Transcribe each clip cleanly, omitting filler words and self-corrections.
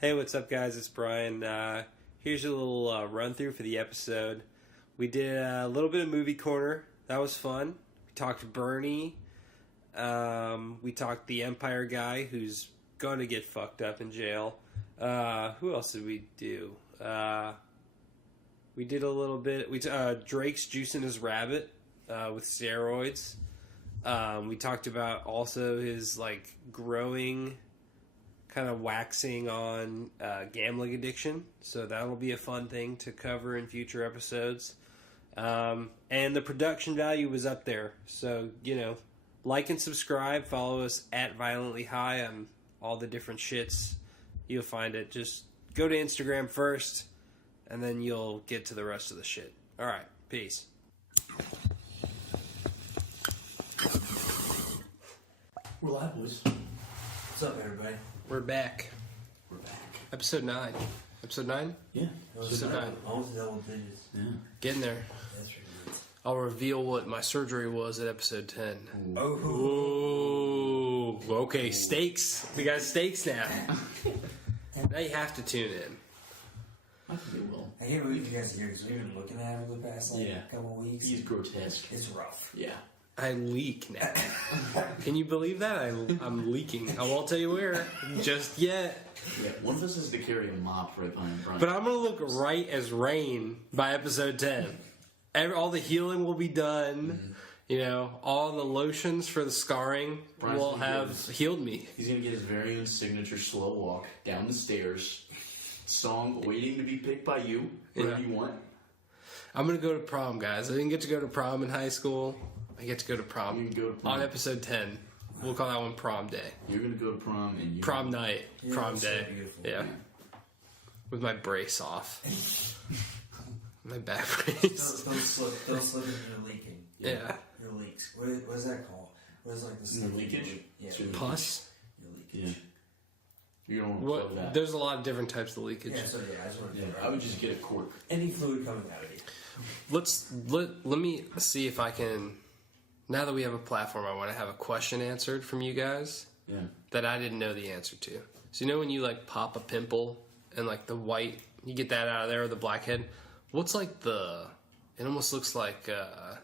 Hey, what's up, guys? It's Brian. Here's a little run-through for the episode. We did a little bit of movie corner. That was fun. We talked Bernie. We talked the Empire guy who's going to get fucked up in jail. Who else did we do? We did a little bit. Drake's juicing his rabbit with steroids. We talked about also his growing, kind of waxing on gambling addiction. So that'll be a fun thing to cover in future episodes. And the production value was up there. So, like and subscribe. Follow us at Violently High on all the different shits. You'll find it. Just go to Instagram first, and then you'll get to the rest of the shit. All right. Peace. We're live, boys. What's up, everybody? We're back. Episode 9. Episode 9? Yeah. Episode 9. Almost double digits. Yeah. Getting there. That's really good. I'll reveal what my surgery was at episode 10. Oh. Ooh. Okay, stakes. We got stakes now. Now you have to tune in. I think it will. I can't believe you guys are here because we've been looking at him the past couple weeks. He's grotesque. It's rough. Yeah. I leak now. Can you believe that? I'm leaking. I won't tell you where just yet. Yeah, one of us is to carry a mop right behind Brian. But I'm going to look right as rain by episode 10. All the healing will be done. Mm-hmm. All the lotions for the scarring will have healed me. He's going to get his very own signature slow walk down the stairs. Song waiting to be picked by you. Whatever you want. I'm going to go to prom, guys. I didn't get to go to prom in high school. I get to go to prom. You can go to prom. On episode 10. We'll call that one prom day. You're going to go to prom and prom night. Yeah, prom day. So beautiful. Yeah. With my brace off. My back brace. Don't slip if you're leaking. Yeah. Your leaks. What is that called? What is the leakage? Yeah. Pus? Your leakage. Yeah. You don't want to plug that. There's a lot of different types of leakage. Yeah, so I just want to I would just get a cork. Any fluid coming out of you. Let me see if I can. Now that we have a platform, I want to have a question answered from you guys. Yeah. That I didn't know the answer to. So when you pop a pimple and the white, you get that out of there, or the blackhead. What's it almost looks like the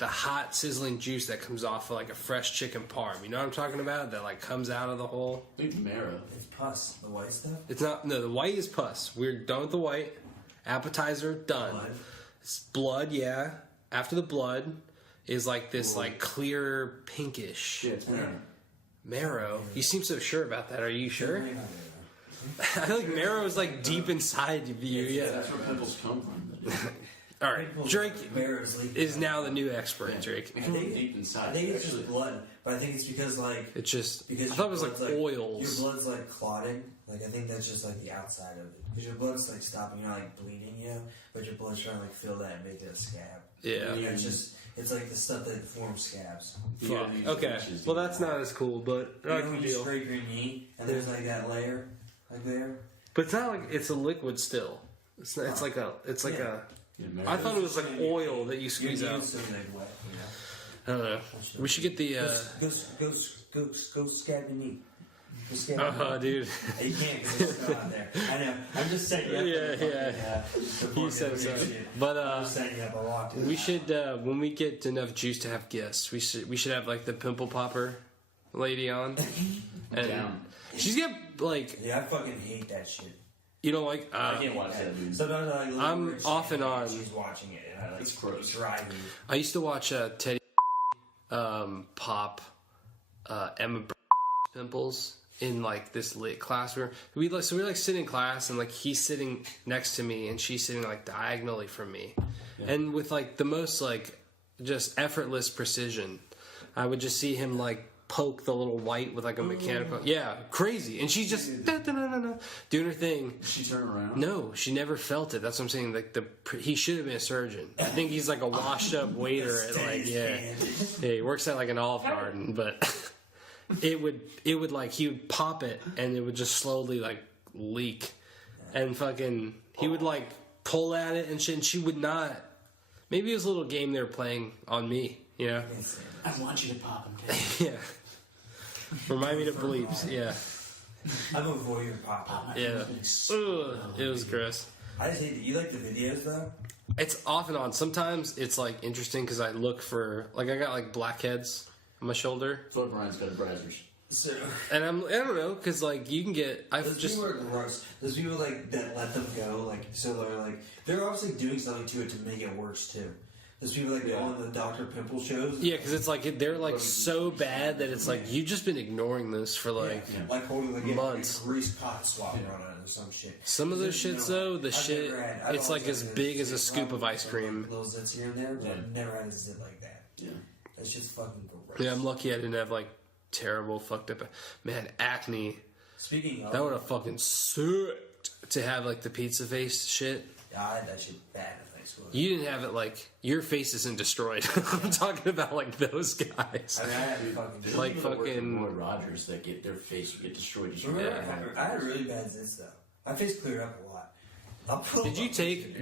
hot sizzling juice that comes off of a fresh chicken parm. You know what I'm talking about? That comes out of the hole. I think marrow. It's pus. The white stuff? It's not. No, the white is pus. We're done with the white. Appetizer done. Blood. It's blood, yeah. After the blood is this clear pinkish. Yeah, it's marrow. Marrow? You seem so sure about that. Are you sure? I feel like marrow is deep inside of you. Yeah. That's where pimples come from. All right, Drake is now the new expert. Yeah. Drake. It comes deep inside. I think it's just blood, but I think it's because it's just. because I thought it was oils. Your blood's clotting. I think that's just the outside of it. Because your blood's stopping. You're not bleeding, but your blood's trying to fill that and make it a scab. Yeah. It's just the stuff that forms scabs. Fuck. Okay. Well, that's not as cool, but You know when you scrape your knee and there's that layer there. But it's not it's a liquid still. It's not, it's like a. Yeah, I thought it was oil that you squeeze out. Wet, I don't know. We should get the. Go scab your knee. Dude. You can't because it's still out there. I know. I'm just setting you up. Yeah. He said so. But I'm setting you up. I walked in. we should when we get enough juice to have guests, we should have the pimple popper lady on. And down. She's got Yeah, I fucking hate that shit. you know I can't watch that, dude. Sometimes I'm off and on. She's watching it, and It's gross. drive me. I used to watch Teddy pop Emma pimples in this lit class where we sit in class and he's sitting next to me and she's sitting diagonally from me, and with the most just effortless precision, I would just see him poke the little white with a mechanical crazy, and she's just doing her thing. Did she turn around? No, she never felt it. That's what I'm saying. He should have been a surgeon. I think he's a washed up waiter at he works at an Olive Garden, but it would he would pop it and it would just slowly leak, and he would pull at it and shit, and she would not. Maybe it was a little game they were playing on me, I want you to pop him. Yeah. Remind me to bleeps, yeah. I'm a voyeur papa. Yeah. Ugh, it was gross. I just hate that. You like the videos though? It's off and on. Sometimes it's like interesting because I look for like I got like blackheads on my shoulder, Flip Ryan's got brazzers. So and I don't know because like you can get those people are gross. Those people like that let them go, like so they're obviously doing something to it to make it worse too. Those people like on the Dr. Pimple shows. Yeah, because it's like they're like so bad that it's like you've just been ignoring this for like like holding like months. a greased pot swab on it or some shit. Some of those shits though, it's like as big as a scoop of ice cream. Little zits here and there, but I've never had a zit like that. Yeah, that's just fucking gross. Yeah, I'm lucky I didn't have like terrible fucked up. Man, acne. Speaking of, that would have fucking sucked to have like the pizza face shit. Yeah, I had that shit bad in high school. You didn't have it like your face isn't destroyed. I'm talking about like those guys. I mean, I had fucking like fucking Roy Rogers that get their face would get destroyed. I had really bad zits though. My face cleared up a lot. Did you take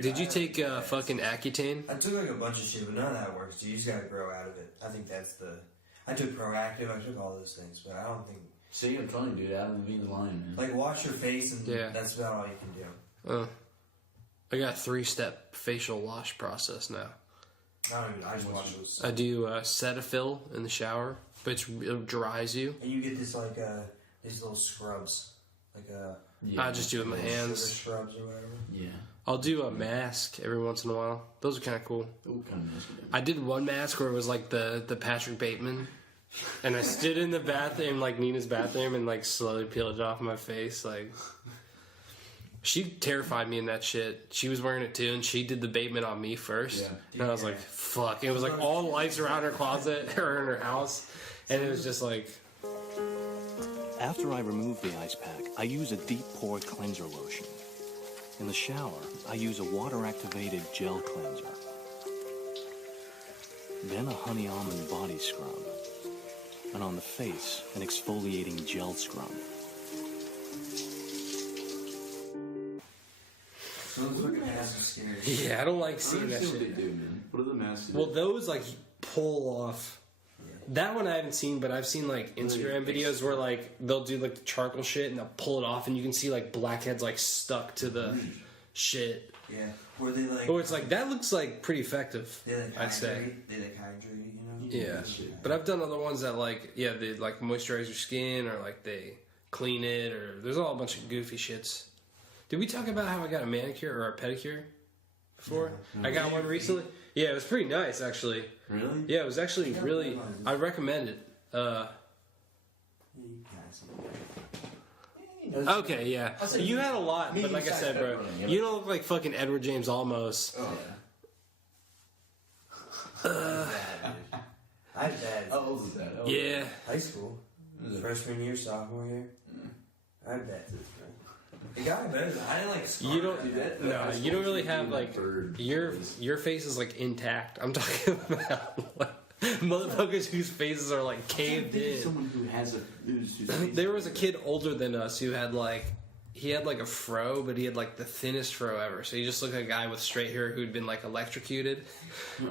fucking Accutane? I took like a bunch of shit, but none of that works. You just gotta grow out of it. I think that's the. I took Proactive. I took all those things, but I don't think. See, I'm trying to do that. Adam Levine's lying, man. Like wash your face, and that's about all you can do. I got a 3-step facial wash process now. I just wash those. I do Cetaphil in the shower, but it dries you. And you get this like these little scrubs, like I just do it with my hands. Sugar scrubs or whatever. Yeah. I'll do a mask every once in a while. Those are kind of cool. What kind of mask? I did one mask where it was like the Patrick Bateman, and I stood in the bathroom, like Nina's bathroom, and like slowly peeled it off my face. Like, she terrified me in that shit. She was wearing it too, and she did the Bateman on me first. And I was like, fuck. It was like all the lights around her closet or in her house, and it was just like. After I remove the ice pack, I use a deep pore cleanser lotion. In the shower, I use a water-activated gel cleanser. Then a honey almond body scrub. And on the face, an exfoliating gel scrub. Those fucking masks are scary. Yeah, I don't like seeing that shit. What they do, man. What are the masks do? Well, those like pull off. That one I haven't seen, but I've seen like Instagram videos where like they'll do like the charcoal shit and they'll pull it off, and you can see like blackheads like stuck to the shit. Yeah, where they like. Oh, it's like that looks like pretty effective. They like I'd say. They like hydrate, you know. Yeah, but I've done other ones that like they like moisturize your skin or like they clean it or there's all a bunch of goofy shits. Did we talk about how I got a manicure or a pedicure before? No. I got one recently. Yeah, it was pretty nice actually. Really? Yeah, it was actually really. I recommend it. Okay, yeah. You had a lot, but like I said, bro, you don't look like fucking Edward James Olmos. Oh yeah. I had that. How old is that? Yeah. High school. Freshman year, sophomore year. I had that. The guy better than I didn't like. You don't. No, you don't really have like your face is like intact. I'm talking about like, motherfuckers whose faces are like caved in. Someone who has there was a kid older than us who had like he had like a fro, but he had like the thinnest fro ever. So he just looked like a guy with straight hair who'd been like electrocuted,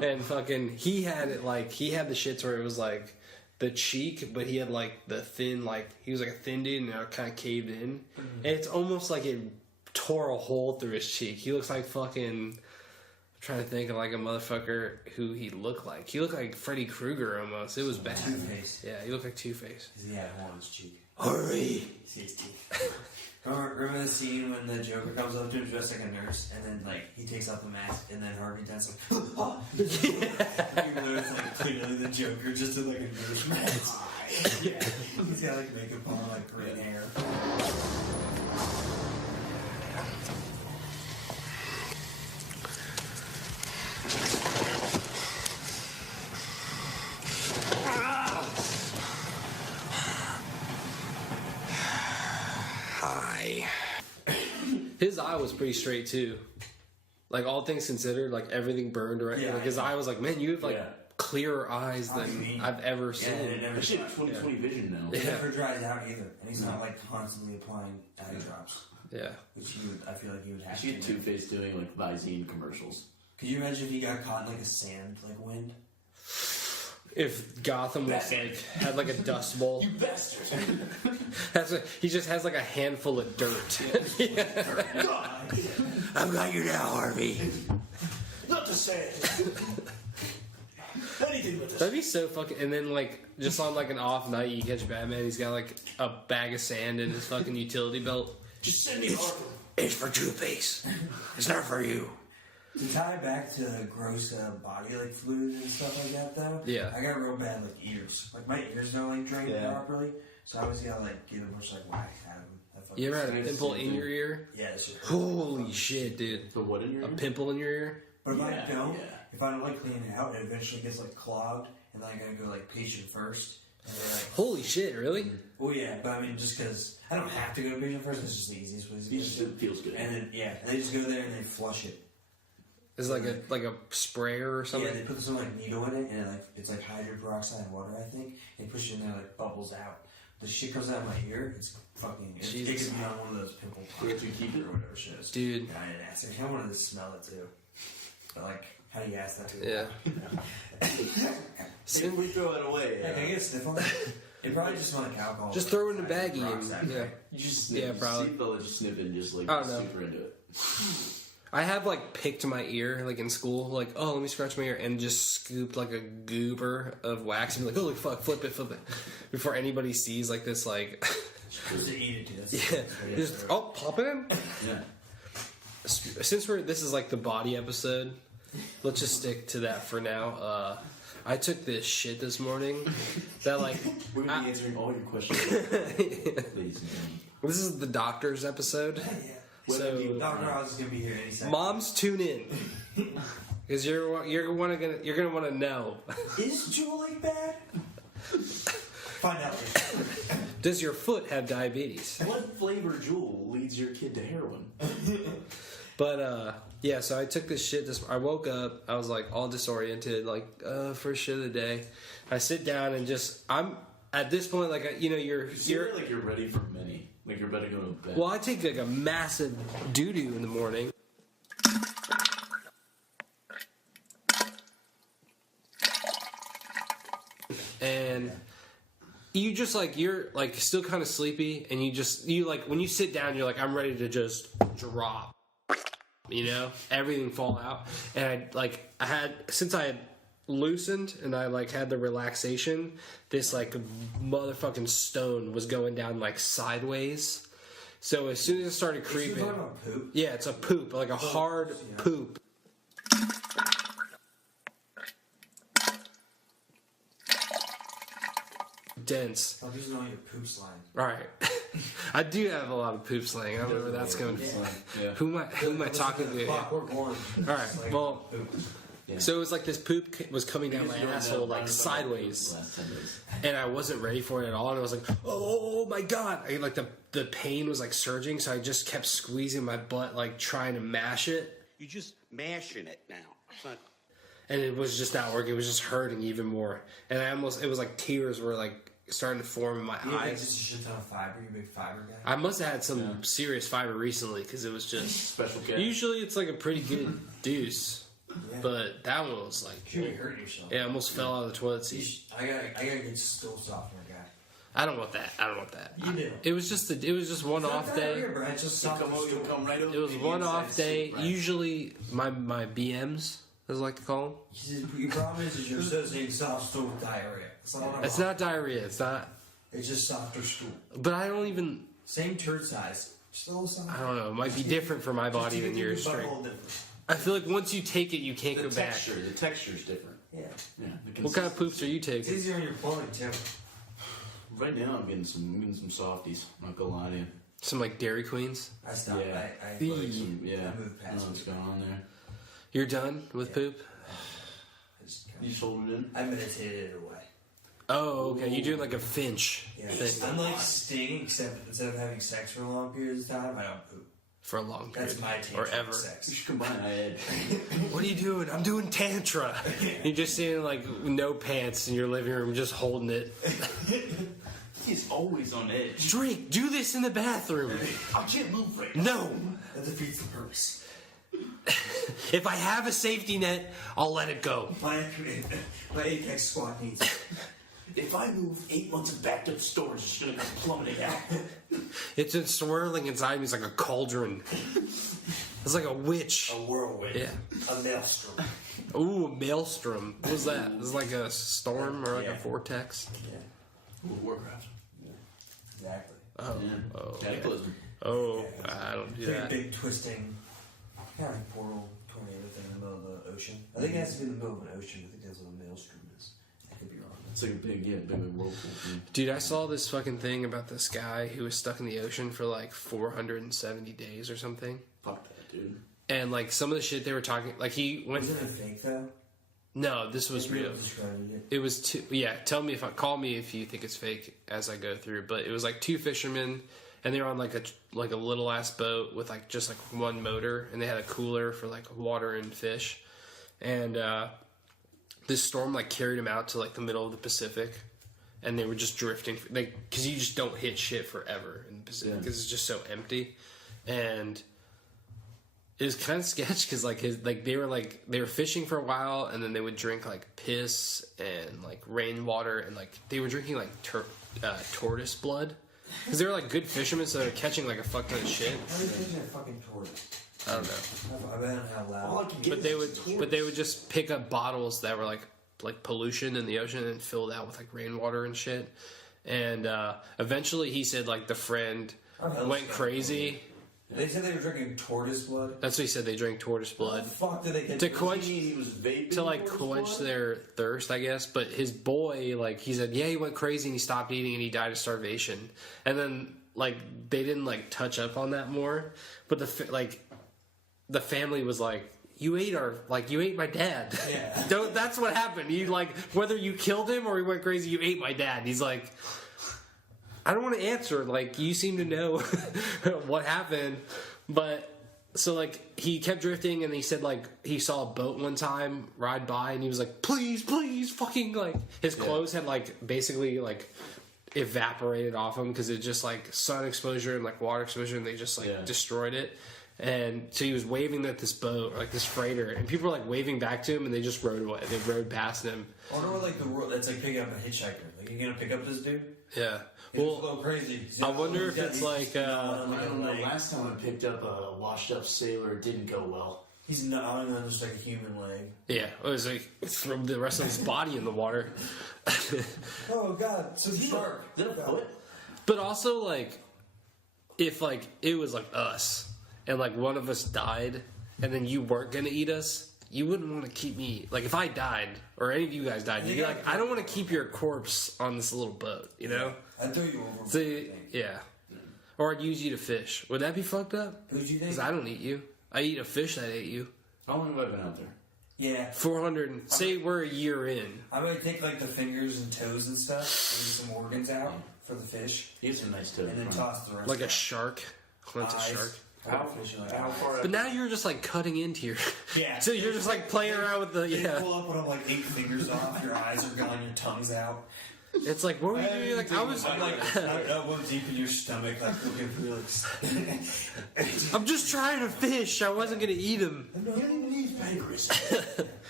and fucking he had it like he had the shits where it was like. The cheek, but he had like the thin, like he was like a thin dude, and it kind of caved in, and it's almost like it tore a hole through his cheek. He looks like fucking. I'm trying to think of like a motherfucker who he looked like. He looked like Freddy Krueger almost. It was bad. Two-Face. Yeah, he looked like Two-Face. He had a hole on his cheek. Hurry! See his teeth. Remember the scene when the Joker comes up to him dressed like a nurse, and then like he takes off the mask, and then Harvey Dent's like, oh. Even though it's like clearly the Joker, just in like a nurse mask. Yeah, he's got like makeup on, like green hair. His eye was pretty straight too. Like all things considered, like everything burned right. Yeah, like his eye was like, man, you have like clearer eyes than I've ever seen. That shit 20/20 vision now. It never dries out either, and he's not like constantly applying eye drops. Yeah, which I feel like he would have. You should Two-Face doing like Visine commercials. Could you imagine if he got caught in like a sand like wind? if Gotham was like had like a dust bowl. You bastard! He just has like a handful of dirt. I've got you now, Harvey. Not to say anything but this. That'd be so fucking. And then like just on like an off night, you catch Batman. He's got like a bag of sand in his fucking utility belt. Just send me Arkham. It's for Two-Face. It's not for you. To tie back to gross body like fluid and stuff like that, though. Yeah. I got real bad like ears. Like my ears don't like drain properly, so I always gotta like get a bunch like wax out of them. You ever had a pimple in your ear? Yeah. That shit hurts. Holy shit, dude! The what in your A ear? pimple in your ear? But if I don't like clean it out, it eventually gets like clogged, and then I gotta go like patient first. And they're like, Holy shit, really? well, yeah, but I mean, just because I don't have to go to patient first, it's just the easiest way to It just feels good. And then and they just go there and they flush it. Is it like a sprayer or something? Yeah, they put some like needle in it, and it's like hydrogen peroxide and water, I think. They push it in there, like bubbles out. The shit comes out of my ear. It's fucking. It could be on one of those pimple pots you keep it or whatever shit is. Dude. I didn't ask. I wanted to smell it too. But like, how do you ask that to? Yeah. If we throw it away, Hey, can I get a sniff on it? It probably just smells like alcohol. Just throw it in a baggie Peroxide, and yeah. right? you just sniff. Yeah, probably. See, they'll let you sniff it and just like I don't know. super into it. I have like picked my ear like in school, like oh let me scratch my ear and just scooped like a goober of wax and be like holy fuck flip it before anybody sees like this like Just to eat it too. That's yeah just pop it in. Yeah. Since this is like the body episode, let's just stick to that for now. I took this shit this morning that like We're gonna be answering all your questions, ladies and gentlemen. this is the doctor's episode. yeah. So Dr. Oz is gonna be here any second. moms tune in because you're gonna want to know. Is Julie bad? Find out later. Does your foot have diabetes? What flavor Jewel leads your kid to heroin? But yeah, so I took this shit. I woke up. I was like all disoriented, like first shit of the day. I sit down and I'm at this point like you're like you're ready for many. Like you're about to go to bed. well. I take like a massive doo doo in the morning. And you just like you're like still kind of sleepy, and you like when you sit down, you're like I'm ready to just drop. Everything fall out. And I had loosened and I like had the relaxation, this like motherfucking stone was going down like sideways. So as soon as it started creeping, You're talking about poop? yeah, it's a poop, like a hard poop. Dense. I'm just knowing your poop slime. All right. I do have a lot of poop slang. I don't know where that's going from. Yeah. Who am I talking to? Clockwork Orange. All right. Well, Yeah. so it was like this poop was coming down my asshole like sideways, Last 10 days. and I wasn't ready for it at all. And I was like, oh my god! Like the pain was like surging, so I just kept squeezing my butt, like trying to mash it, You're just mashing it now. It's not. and it was just not working. It was just hurting even more, and it was like tears were like starting to form in my You have eyes. just a shit ton of fiber. You a big fiber guy. I must have had some serious fiber recently because it was just. Special K. Usually it's like a pretty good deuce. Yeah. But that one was like, You should be hurting yourself. yeah, I almost fell out of the toilet seat. I gotta get stool softener guy. I don't want that. You do. It was just one off day. It's just You'll come right over It was the one inside off day. seat, right? Usually my BMs, as I like to call them. Your problem is you're associating soft stool with diarrhea. That's all I'm It's not diarrhea. It's not. It's just softer stool. But I don't even. Same turd size. Still something. I don't know. It might be different for my body than yours. Straight. I feel like once you take it, you can't The go back. texture's different. Yeah. Yeah. What kind of poops are you It's taking? easier on your plumbing too. Right now, I'm getting some softies. I'm not gonna lie to you. Some like Dairy Queens. I stopped. Yeah. I The- Yeah. I moved I don't past know what's it. going on there. You're done with poop? You just hold it in. I meditated it away. Oh, okay. You're doing like a Finch Yeah. thing I'm like stinging, except instead of having sex for long periods of time, I don't poop. for a long period. That's my take or on ever. You sex. should combine that edge. What are you doing? I'm doing tantra. You're just sitting like no pants in your living room, just holding it. He's always on edge. Drake, do this in the bathroom. I can't move right No. That defeats the purpose. If I have a safety net, I'll let it go. My Apex squad needs it. If I move 8 months of backed up storage, it's gonna come plummeting out. It's just swirling inside me. It's like a cauldron. It's like a witch. A whirlwind. Yeah. A maelstrom. Ooh, a maelstrom. What was that? It was like a storm or like a vortex. Yeah. Ooh, Warcraft. Exactly. Oh. Yeah. Oh. Cataclysm. Oh. I don't do Big, that. big twisting, kind of like portal tornado thing in the middle of the ocean. I think it has to be in the middle of an ocean. I think that's what a maelstrom is. I could be wrong. It's like a big whirlpool thing. Dude, I saw this fucking thing about this guy who was stuck in the ocean for like 470 days or something. Fuck that, dude. And like some of the shit they were talking, like he went. Wasn't it fake though? No, this was Maybe real. describing it. It was two. Yeah, call me if you think it's fake as I go through. But it was like two fishermen, and they were on like a little ass boat with like just like one motor, and they had a cooler for like water and fish, and this storm like carried them out to like the middle of the Pacific, and they were just drifting, like because you just don't hit shit forever in the Pacific because it's just so empty, and it was kind of sketch because they were fishing for a while, and then they would drink like piss and like rainwater, and like they were drinking like tortoise blood because they were like good fishermen, so they were catching like a fuck ton of shit. How are you catching a fucking tortoise? I don't know. I bet how loud. But they would just pick up bottles that were like pollution in the ocean and fill it out with like rainwater and shit. And eventually he said like the friend went crazy. They said they were drinking tortoise blood. That's what he said. They drank tortoise blood How the fuck did they get to quench He was vaping to like tortoise quench blood? their thirst, I guess. But his boy, like he said, yeah, he went crazy and he stopped eating and he died of starvation. And then like they didn't like touch up on that more. But the family was like, you ate my dad. Yeah. That's what happened. You like whether you killed him or he went crazy, you ate my dad. He's like, I don't want to answer. Like you seem to know what happened, but so like he kept drifting, and he said like he saw a boat one time ride by, and he was like, please, fucking like his clothes had like basically like evaporated off him because it just like sun exposure and like water exposure, and they just like destroyed it. And so he was waving at this boat, like this freighter, and people were like waving back to him, and they just rode away. They rode past him. I wonder what like the world that's like picking up a hitchhiker. Like you gonna pick up this dude? Yeah. He's a Well, little crazy. I wonder if it's like. I don't know. Last time I picked up a washed up sailor, it didn't go well. He's not. I don't know. Just like a human leg. Yeah, it was like throw the rest of his body in the water. Oh God! So shark. Is that a foot? But also, like, if like it was like us, and like one of us died, and then you weren't gonna eat us, you wouldn't want to keep me. Like, if I died, or any of you guys died, you'd be like, I don't want to keep your corpse on this little boat, you know? I'd throw you over. So, yeah. Or I'd use you to fish. Would that be fucked up? Who'd you think? Because I don't eat you. I eat a fish that ate you. How long have I been out there? Yeah. 400. Say we're a year in. I might take like the fingers and toes and stuff, and some organs out for the fish, He has some nice toes. and then toss the rest. Like a out. shark. Hunt a Eyes. shark. How far? But now you're just like cutting into your. Yeah. So you're just like playing around with the. They Yeah. pull up when I'm like 8 fingers off. Your eyes are gone. Your tongue's out. It's like, what were you doing? You're like, I was. I'm like elbow deep in your stomach, like looking for like. I'm just trying to fish. I wasn't gonna eat him. I don't even need pancreas.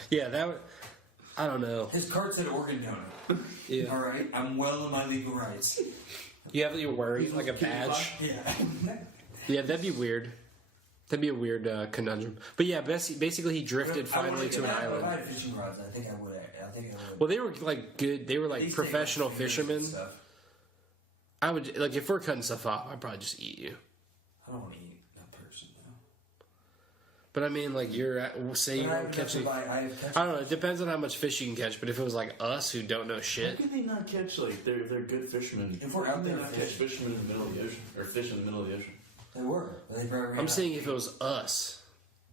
Yeah, that would. I don't know. His card said organ donor. Yeah. All right, I'm well in my legal rights. You have you're wearing like a badge. Yeah. Yeah, that'd be weird. That'd be a weird conundrum. But yeah, basically he drifted finally to an If I island. had fishing rods, I think I would. Well, they were like good. They were like These professional take, like, fingers and fishermen. stuff. I would like if we're cutting stuff off, I'd probably just eat you. I don't want to eat that person though. But I mean, like you're at, say you weren't catching. I don't know. It depends on how much fish you can catch. But if it was like us who don't know How shit, could they not catch like they're good fishermen? If we're How out could they there not catch fishing. fishermen in the middle of the ocean or fish in the middle of the ocean? They were. But they probably ran I'm out. saying if it was us,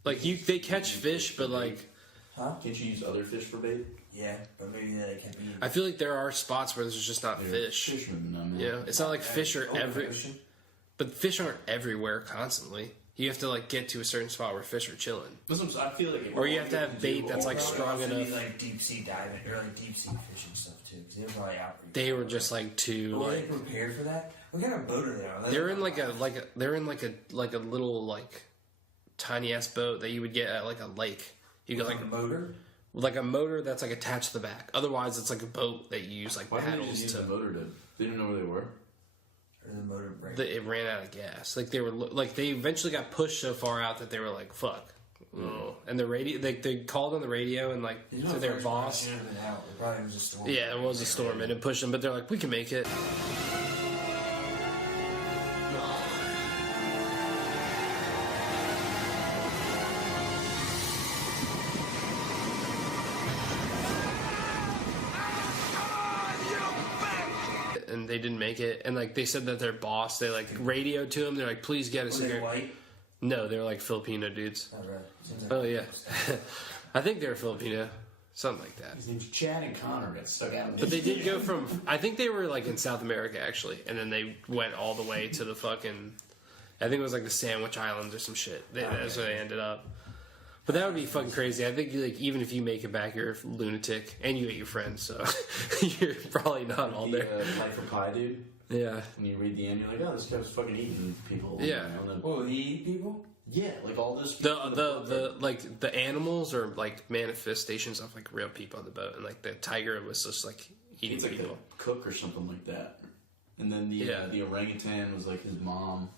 like they catch fish, but like Huh? Can't you use other fish for bait? Yeah, but maybe they can't be. I feel like there are spots where there's just not They're fish. Fishermen, no, man. Yeah, it's not like fish are Open every, but fish aren't everywhere constantly. You have to like get to a certain spot where fish are chilling. That's what I feel like. Or you have to have bait that's like strong enough. Like deep sea diving or like deep sea fishing stuff too, because they were probably out. They were just like too Were they like prepared for that? What kind of boat are they on? they're in like a little like tiny ass boat that you would get at like a lake. You go like a motor. Like a motor that's like attached to the back. Otherwise, it's like a boat that you use like Why didn't they paddles just use to. the motor to? They didn't know where they were. Or the motor break. It ran out of gas. Like they were like they eventually got pushed so far out that they were like fuck. Oh. And the radio, they called on the radio and like to their boss. It probably was a storm. Yeah, it was a storm and it pushed them, but they're like, we can make it. And they didn't make it, and like they said that their boss, they like radioed to him. They're like, please get us Were a they cigarette. white? No, they were like Filipino dudes. Oh, right. Seems like Oh yeah, I think they were Filipino, something like that. His name's Chad and Connor got stuck out. But they did go from, I think they were like in South America actually, and then they went all the way to the fucking, I think it was like the Sandwich Islands or some shit. That's where they ended up. But that would be fucking crazy. I think like even if you make it back, you're a lunatic, and you ate your friends, so you're probably not all there. Life of Pi dude. Yeah. When you read the end, you're like, oh, this guy was fucking eating people. Yeah. Oh, he eat people? Yeah, like all this. The like the animals are like manifestations of like real people on the boat, and like the tiger was just like eating It's like people. the cook or something like that. And then the orangutan was like his mom.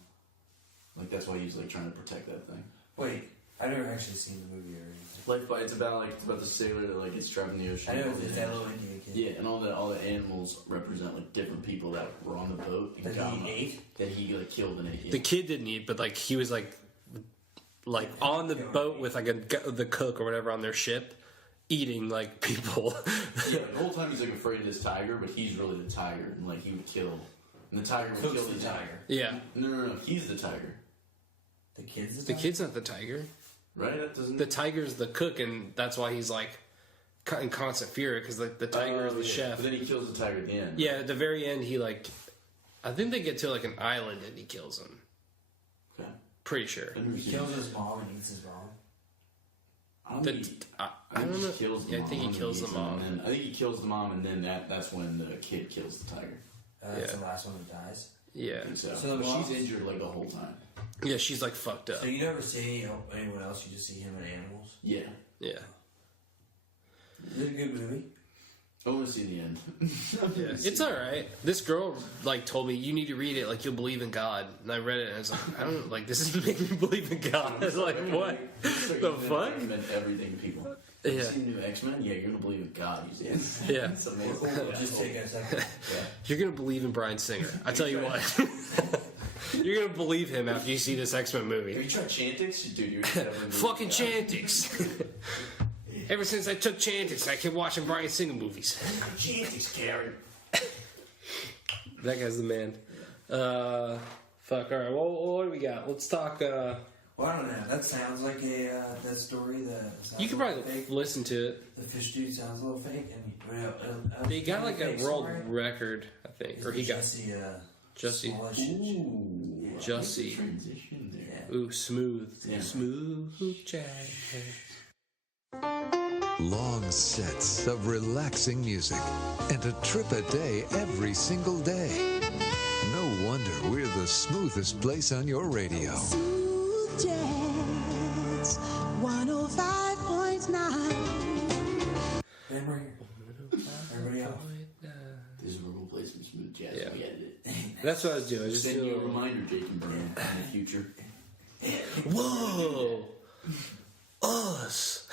Like that's why he's like trying to protect that thing. Wait, I've never actually seen the movie or anything. Life by it's about the sailor that like gets trapped in the ocean. I know it's that little Indian kid. Yeah, and all the animals represent like different people that were on the boat. And That he ate? That he like killed and ate. Yeah. The kid didn't eat, but like he was like on the boat with like the cook or whatever on their ship, eating like people. Yeah, the whole time he's like afraid of this tiger, but he's really the tiger, and like he would kill. And the tiger would kill the tiger. Yeah. No, he's the tiger. The kid's the The tiger? kid's not the tiger. Right? That doesn't. The tiger's the cook, and that's why he's like in constant fear because like the tiger is the chef. But then he kills the tiger at the end. Yeah, at the very end, he like, I think they get to like an island and he kills him. Okay. Pretty sure. He kills his mom and eats his mom. I don't know. Kills the Yeah, I mom think he and kills the eats him, mom. and then, I think he kills the mom, and then that's when the kid kills the tiger. That's Yeah. the last one that dies. Yeah. I think so. So the But boss- she's injured like the whole time. Yeah, she's like fucked up. So you never see anyone else, you just see him and animals. Yeah. Yeah. Is it a good movie? I want to see the end. Yeah. It's alright. This girl like told me you need to read it like you'll believe in God. And I read it and I was like, I don't like this isn't making me believe in God. I was like, what? The fuck? Meant everything to people. Yeah. You see the new X-Men? Yeah, you're gonna believe in God. You see it. Yeah. It's amazing. Just take a second. Yeah. You're gonna believe in Bryan Singer. I tell you what. You're gonna believe him after you see this X-Men Have movie. you tried Chantix? Dude, you're Fucking Chantix. Ever since I took Chantix, I kept watching Bryan Singer movies. Chantix, Karen. That guy's the man. Fuck. All right. Well, what do we got? Let's talk. Well, I don't know. That sounds like that story. You could probably listen to it. The fish dude sounds a little fake. I mean, He got like a world record, I think, or he got Jussie. Smollett shit. Ooh. Jussie. Transition there. Yeah. Ooh, smooth, Yeah. smooth jazz. Long sets of relaxing music and a trip a day every single day. No wonder we're the smoothest place on your radio. Smooth Jazz 105.9. Then we're here. Everybody else. This is where we'll play some smooth jazz. Yeah. We edit it. That's what I was doing. I was just Send you a doing. reminder, Jake and Brian, in the future. Whoa, us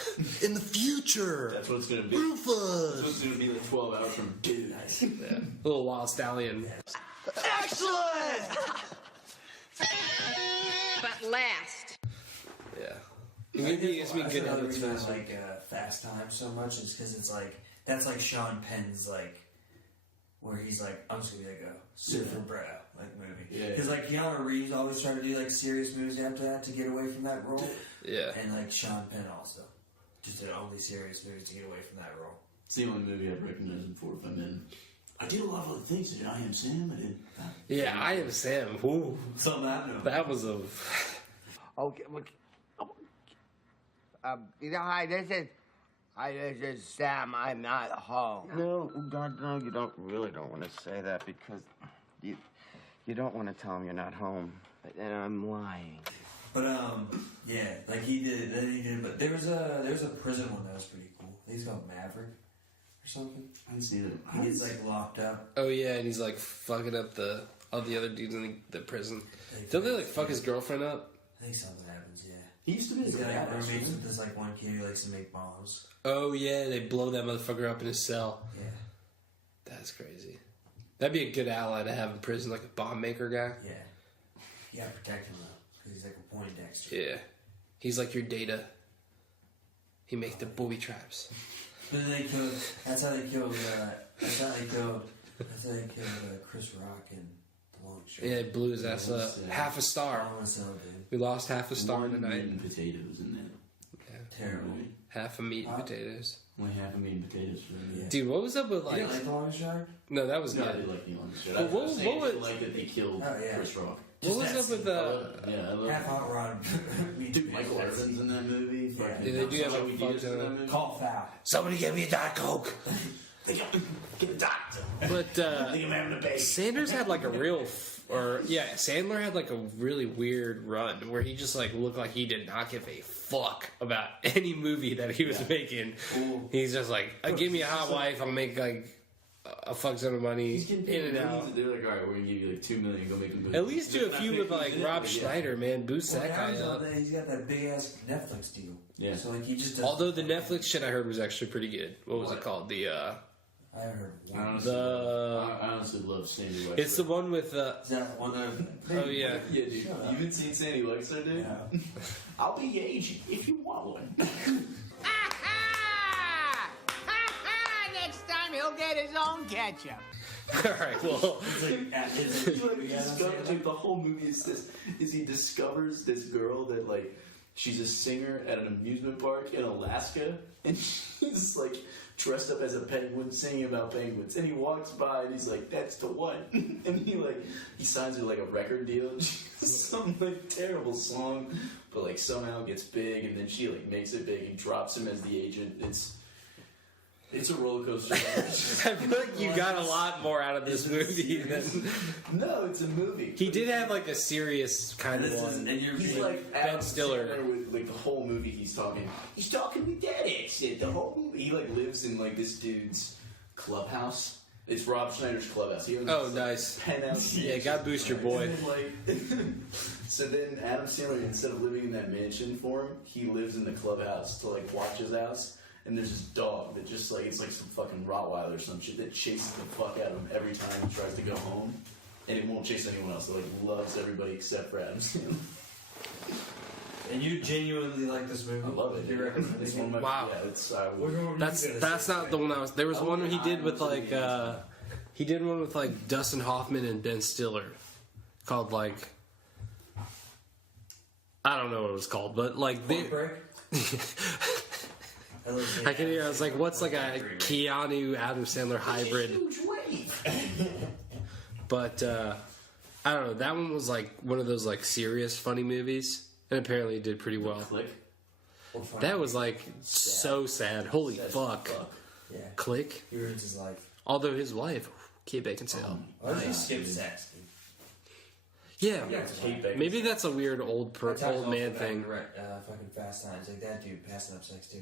in the future. That's what it's gonna be. Rufus. That's what it's gonna be like 12 hours from dude. Yeah. Little wild stallion. But last. Yeah. It's me good Another habits reason I faster. like Fast Times so much is because it's like that's like Sean Penn's like where he's like I'm just gonna be like a super bro like movie Yeah. because like Keanu Reeves always tried to do like serious movies after that to get away from that role Yeah. and like Sean Penn also just did only serious movies to get away from that role. It's the only movie I've recognized him for if I'm in. I did a lot of other things. I Am Sam. I did. Yeah, I am Sam. Ooh, Something happened. that was a. Okay. Hi, this is Sam. I'm not home. No, God, no, you really don't want to say that because you don't want to tell him you're not home. And I'm lying. But yeah, like he did. Then he did. But there was a prison one that was pretty cool. I think it's called Maverick or something. I didn't see that. He gets like locked up. Oh yeah, and he's like fucking up all the other dudes in the prison. Don't they like fuck his girlfriend up? I think something happens. Yeah. He used to be He's a got like badass. roommates with this like one kid who likes to make bombs. Oh yeah, they blow that motherfucker up in his cell. Yeah. That's crazy. That'd be a good ally to have in prison, like a bomb maker guy. Yeah. You gotta protect him though, because he's like a Poindexter. Yeah. He's like your Data. He makes the booby traps. But then they killed. That's how they killed. That's how they killed Chris Rock and The Long Shot. Yeah, it blew his ass up. Half a star. We lost half a star tonight. Meat and potatoes in that. Yeah. Terrible. Half a meat and potatoes. Only half a meat and potatoes for me. Dude, what was up with You like? didn't like The Long Shot? No, that was No, I good. did like the Long Shot. But I what was was- like that they killed Chris Rock. What was up with Yeah, I love Half Hot Rod. Dude, Michael Irvin's in that movie. Yeah. Fucking- Yeah, they do have Joey a Diaz fuck in that ton. movie. Call foul. Somebody give me a Diet Coke. Get a doctor. But I think I'm having a baby. Sanders had like a real, Sandler had like a really weird run where he just like looked like he did not give a fuck about any movie that he was making. Cool. He's just like, give me a hot wife, I'll make like a fuck ton of money He's getting in paid and millions. out. They're like, all right, we're gonna give you like $2 million. Go make a movie. At least do a few with like Rob Yeah. Schneider, man. Boost Well, that now guy he's, up. he's got that big ass Netflix deal. Yeah. So like he just does. Although the Netflix shit I heard was actually pretty good. What was it called? I heard I one. honestly, I honestly love Sandy Wexler. It's the one with Is that one of the? oh yeah. Yeah, dude. You haven't seen Sandy Wexler, dude? Yeah. I'll be your agent if you want one. Next time he'll get his own ketchup. All right. Well, Like the whole movie is this: he discovers this girl that like she's a singer at an amusement park in Alaska, and she's like dressed up as a penguin singing about penguins, and he walks by and he's like, "That's the one," and he signs her like a record deal. Some like terrible song, but like somehow gets big, and then she like makes it big and drops him as the agent. It's a roller coaster. I feel like you got a lot more out of this movie than No, it's a movie. he did have like a serious kind of one. And you're He's like Ben Adam Stiller. Sandler with like the whole movie. He's talking with that accent. The whole movie. He like lives in like this dude's clubhouse. It's Rob Schneider's clubhouse. He owns Oh, this, nice. penthouse. Yeah, God boost your boy. And then, like, so then Adam Sandler, instead of living in that mansion for him, he lives in the clubhouse to like watch his house. And there's this dog that just like, it's like some fucking Rottweiler or some shit that chases the fuck out of him every time he tries to go home. And it won't chase anyone else. It like loves everybody except for Adam Sandler. And you genuinely like this movie? I love it. You recommend It's it? one of my, Wow. Yeah, it's, That's not the one I was. There was one where he did with like he did one with like Dustin Hoffman and Ben Stiller, called like I don't know what it was called, but like they. Point Break? I can hear. I was like, "What's like a Keanu Adam Sandler hybrid?" But I don't know. That one was like one of those like serious funny movies, and apparently it did pretty well. Click. That was like so sad. Holy fuck! Yeah. Click. He ruins his life. Although his wife, Kate Beckinsale. Why did you skip sex? Yeah, Kate Beckinsale. maybe that's a weird old man thing. Fucking Fast Times, like that dude passing up sex too.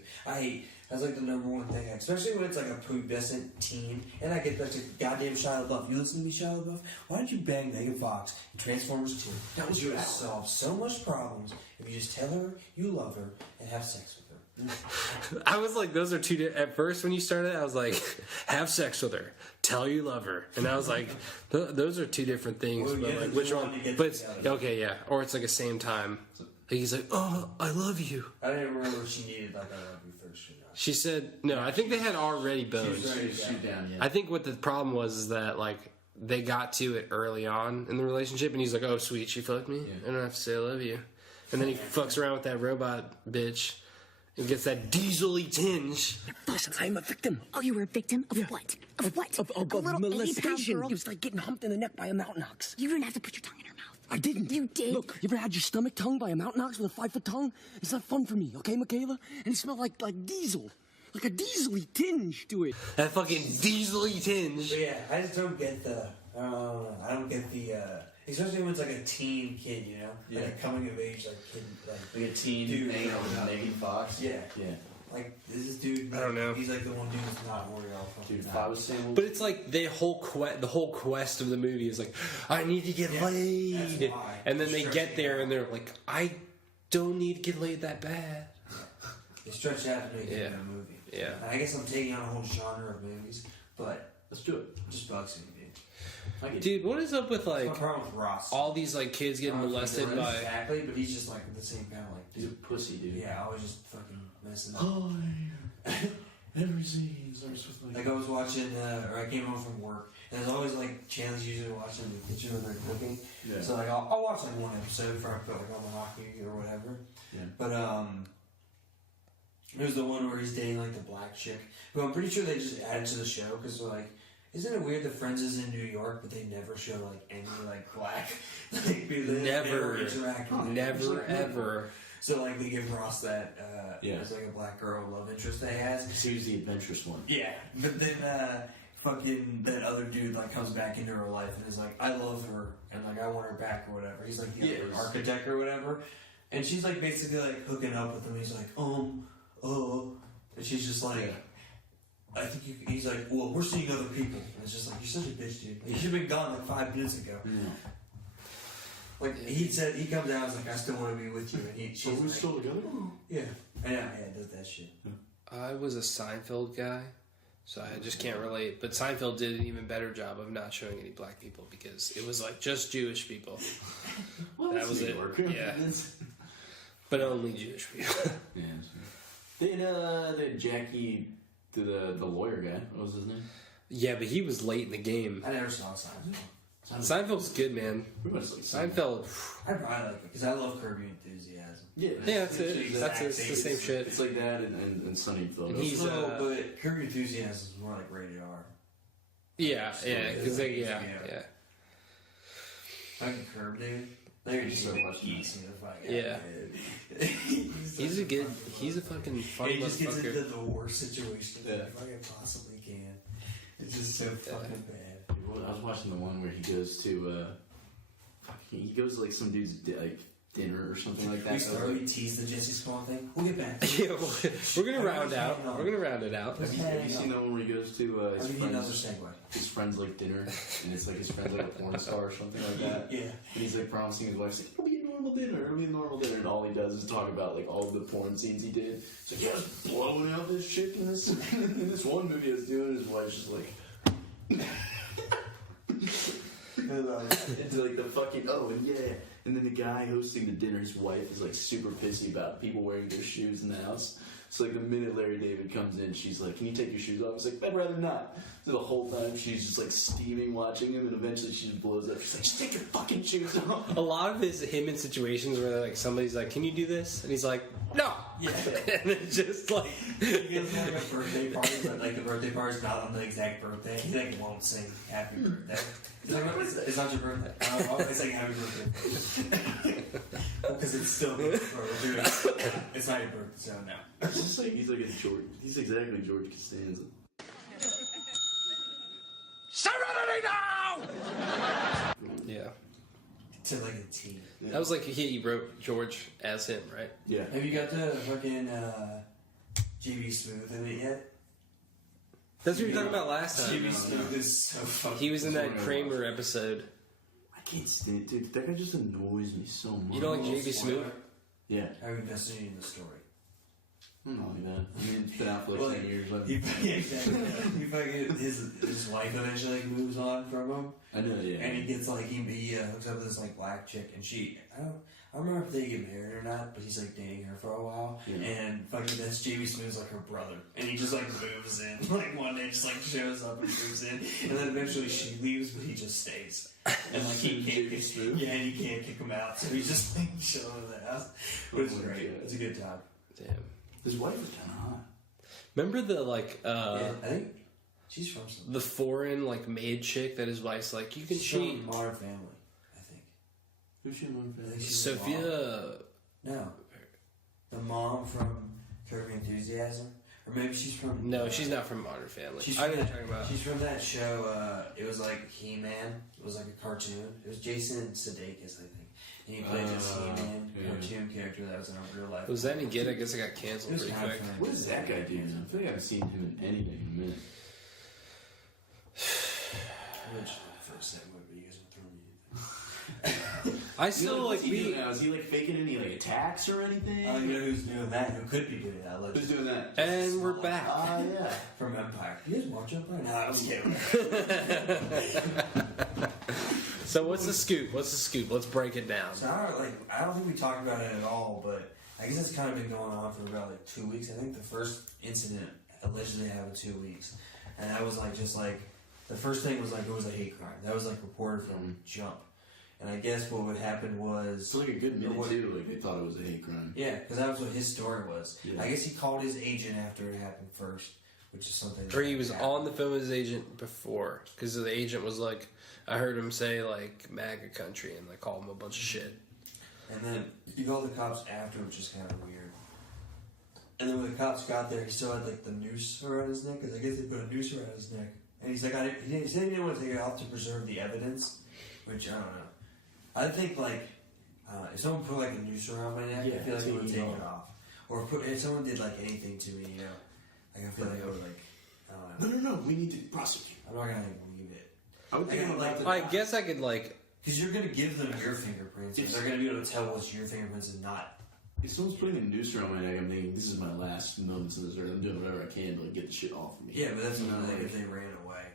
That's like the number one thing, especially when it's like a pubescent teen. And I get back to goddamn Shia LaBeouf. You listen to me, Shia LaBeouf? Why don't you bang Megan Fox in Transformers 2? That was your solve so much problems if you just tell her you love her and have sex with her. I was like, those are two. At first, when you started, I was like, have sex with her, tell you love her, and I was like, those are two different things. Well, but yeah, like, the which one one? to get But it's, together. okay, yeah, or it's like the same time. Like, he's like, oh, I love you. I didn't remember if she needed like I love you first or not. She said no. I think they had already boned. Ready to shoot down, yeah. I think what the problem was is that like they got to it early on in the relationship, and he's like, "Oh, sweet, she fucked me. I don't have to say I love you." And then he fucks around with that robot bitch and gets that diesel-y tinge. Listen, I'm a victim. Oh, you were a victim of what? Of what? Of a little molestation. 80-pound girl? It was like getting humped in the neck by a mountain ox. You didn't have to put your tongue in her mouth. I didn't. You did. Look, you ever had your stomach tongued by a mountain ox with a 5-foot tongue? It's not fun for me, okay, Michaela? And it smelled like diesel. like a diesely tinge to it. That fucking diesely tinge. But yeah, I just don't get the. I don't get the. Especially when it's like a teen kid, you know, like a coming of age like kid, like a teen dude hanging out with Megan Fox. Yeah. Yeah. Like this dude. I don't know. He's like the one dude that's not worried all Dude, if I was saying, But it's like the whole quest of the movie is like, I need to get laid, and then they get there and they're like, I don't need to get laid that bad. They stretch out to make it a movie. Yeah. And I guess I'm taking on a whole genre of movies, but let's do it. It just bugs me, dude. Dude, what is up with like What's my problem with Ross? all these like kids getting molested by? Exactly, but he's just like the same kind of like. He's a pussy, dude. Yeah, I was just fucking messing up. Oh, every scene starts with like I was watching, or I came home from work, and there's always like channels usually watching in the kitchen when they're cooking. Yeah. So like I'll watch like one episode before I put like on the hockey or whatever. Yeah. But it was the one where he's dating like the black chick, who I'm pretty sure they just added to the show because they're like, isn't it weird that Friends is in New York, but they never show like any like black like people Never interact with never ever. So like they give Ross that as like a black girl love interest that he has. Because he was the adventurous one. Yeah, but then fucking that other dude like comes back into her life and is like, I love her and like I want her back or whatever. He's like the architect or whatever, and she's like basically like hooking up with him. He's like, and she's just like. I think he's like, well, we're seeing other people. And it's just like, you're such a bitch, dude. Like, you should have been gone like 5 minutes ago. Yeah. Like, he said, he comes out and is like, I still want to be with you. And she's like, still together? Yeah. Yeah, does that shit. I was a Seinfeld guy, so I just can't relate. But Seinfeld did an even better job of not showing any black people because it was like just Jewish people. Well, that was it. Yeah. But only Jewish people. Yeah. They had Jackie. The lawyer guy. What was his name? Yeah, but he was late in the game. I never saw Seinfeld. Seinfeld's good, man. Seinfeld. I probably like it because I love Curb Your Enthusiasm. Yeah, that's it. That's the same shit. It's like that and Seinfeld. And he's but Curb Your Enthusiasm is more like rated R. Yeah, because yeah. Fucking Curb, dude. They're just so much geeks in the fight. Yeah. He's a fucking fun he just gets motherfucker. into the worst situations that he fucking possibly can. It's just so fucking bad. I was watching the one where he goes to like some dude's like dinner or something like that. We tease the Jussie Smollett thing. We'll get back. Yeah, we're gonna round out. We're gonna round it out. Have you seen the one where he goes to another segue. His friend's like dinner, and it's like his friend's like a porn star or something like that. Yeah. And he's like promising his wife, like, it'll be a normal dinner, and all he does is talk about like all the porn scenes he did. It's like, yeah, I was blowing out this chick in this in this one movie I was doing. His wife's just like. Into like the fucking and then the guy hosting the dinner, his wife is like super pissy about people wearing their shoes in the house. So like the minute Larry David comes in, she's like, "Can you take your shoes off?" He's like, "I'd rather not." So the whole time she's just like steaming watching him, and eventually she just blows up. She's like, "Just take your fucking shoes off." A lot of him in situations where like somebody's like, "Can you do this?" and he's like, "No." Yeah. And it's just like he goes to like a birthday party, but like the birthday party's not on the exact birthday. He like won't sing happy birthday. He's like, it's not your birthday. It's like happy birthday. Because it's still it's not your birthday, so no. He's like a George. He's exactly George Costanza. Serenity now! Yeah. To like a T. Yeah. That was like he wrote George as him, right? Yeah. Have you got the fucking GB Smooth in it yet? That's what you were talking about last time. GB Smooth is so fucking. He was in that Kramer episode. I can't stand it, dude. That guy just annoys me so much. You don't like JB Smooth? Yeah. How invested in the story? Not like that. I mean, it's been out for like 10 years. He fucking his wife eventually like, moves on from him. I know, yeah. And he gets like he hooks up with this like black chick, and I don't remember if they get married or not, but he's like dating her for a while. Yeah. And fucking that's JB Smooth's like her brother, and he just like moves in like one day, just like shows up and moves in, and then eventually she leaves, but he just stays. And like he can't kick Smooth. Yeah, and he can't kick him out, so he's just like chilling in the house. But it's great. It's a good time. Damn. His wife is kind of hot. Remember the like yeah, I think she's from something. The foreign like maid chick that his wife's like, you can cheat. Modern Family, I think. Who's she in Modern Family? Sophia. No, the mom from Curb Your Enthusiasm, Or maybe she's from... No, she's not from Modern Family. She's I from, know what you're talking about. she's from that show, it was like He-Man. It was like a cartoon. It was Jason Sudeikis, I think. And he played this He-Man cartoon character that was in a real life. Was that any good? I guess it got canceled pretty quick. What does that guy do? I feel like I haven't seen him in anything in a minute. Which for a second, but you guys would throw me. I still like me. Is he like faking any like attacks or anything? Oh, you know who's doing that? Who could be doing that? Who's doing that? And we're back. Yeah. From Empire. You guys watch Empire? Nah, I was kidding. So what's the scoop? What's the scoop? Let's break it down. So I don't think we talked about it at all, but I guess it's kind of been going on for about like 2 weeks. I think the first incident allegedly happened 2 weeks, and that was the first thing was it was a hate crime. That was reported from Jump, and I guess what would happen was it's like a good minute too. Like they thought it was a hate crime. Yeah, because that was what his story was. Yeah. I guess he called his agent after it happened first, which is something. Or he was on the phone with his agent before, because the agent was like, I heard him say MAGA country, and they called him a bunch of shit. And then he called the cops after, which is kind of weird. And then when the cops got there, he still had the noose around his neck, because I guess they put a noose around his neck. And he's like, he said he didn't want to take it off to preserve the evidence, which I don't know. I think if someone put a noose around my neck, I feel like I would take it off. Or if someone did anything to me, I feel like I would I don't know. No, we need to prosecute. I'm not gonna leave it. I would think I guess I could because you're gonna give them your fingerprints, and they're gonna be able to tell what's your fingerprints and not. If someone's putting a noose around my neck, I'm thinking this is my last moments of this earth. I'm doing whatever I can to get the shit off of me. Yeah, but that's another thing if they ran away.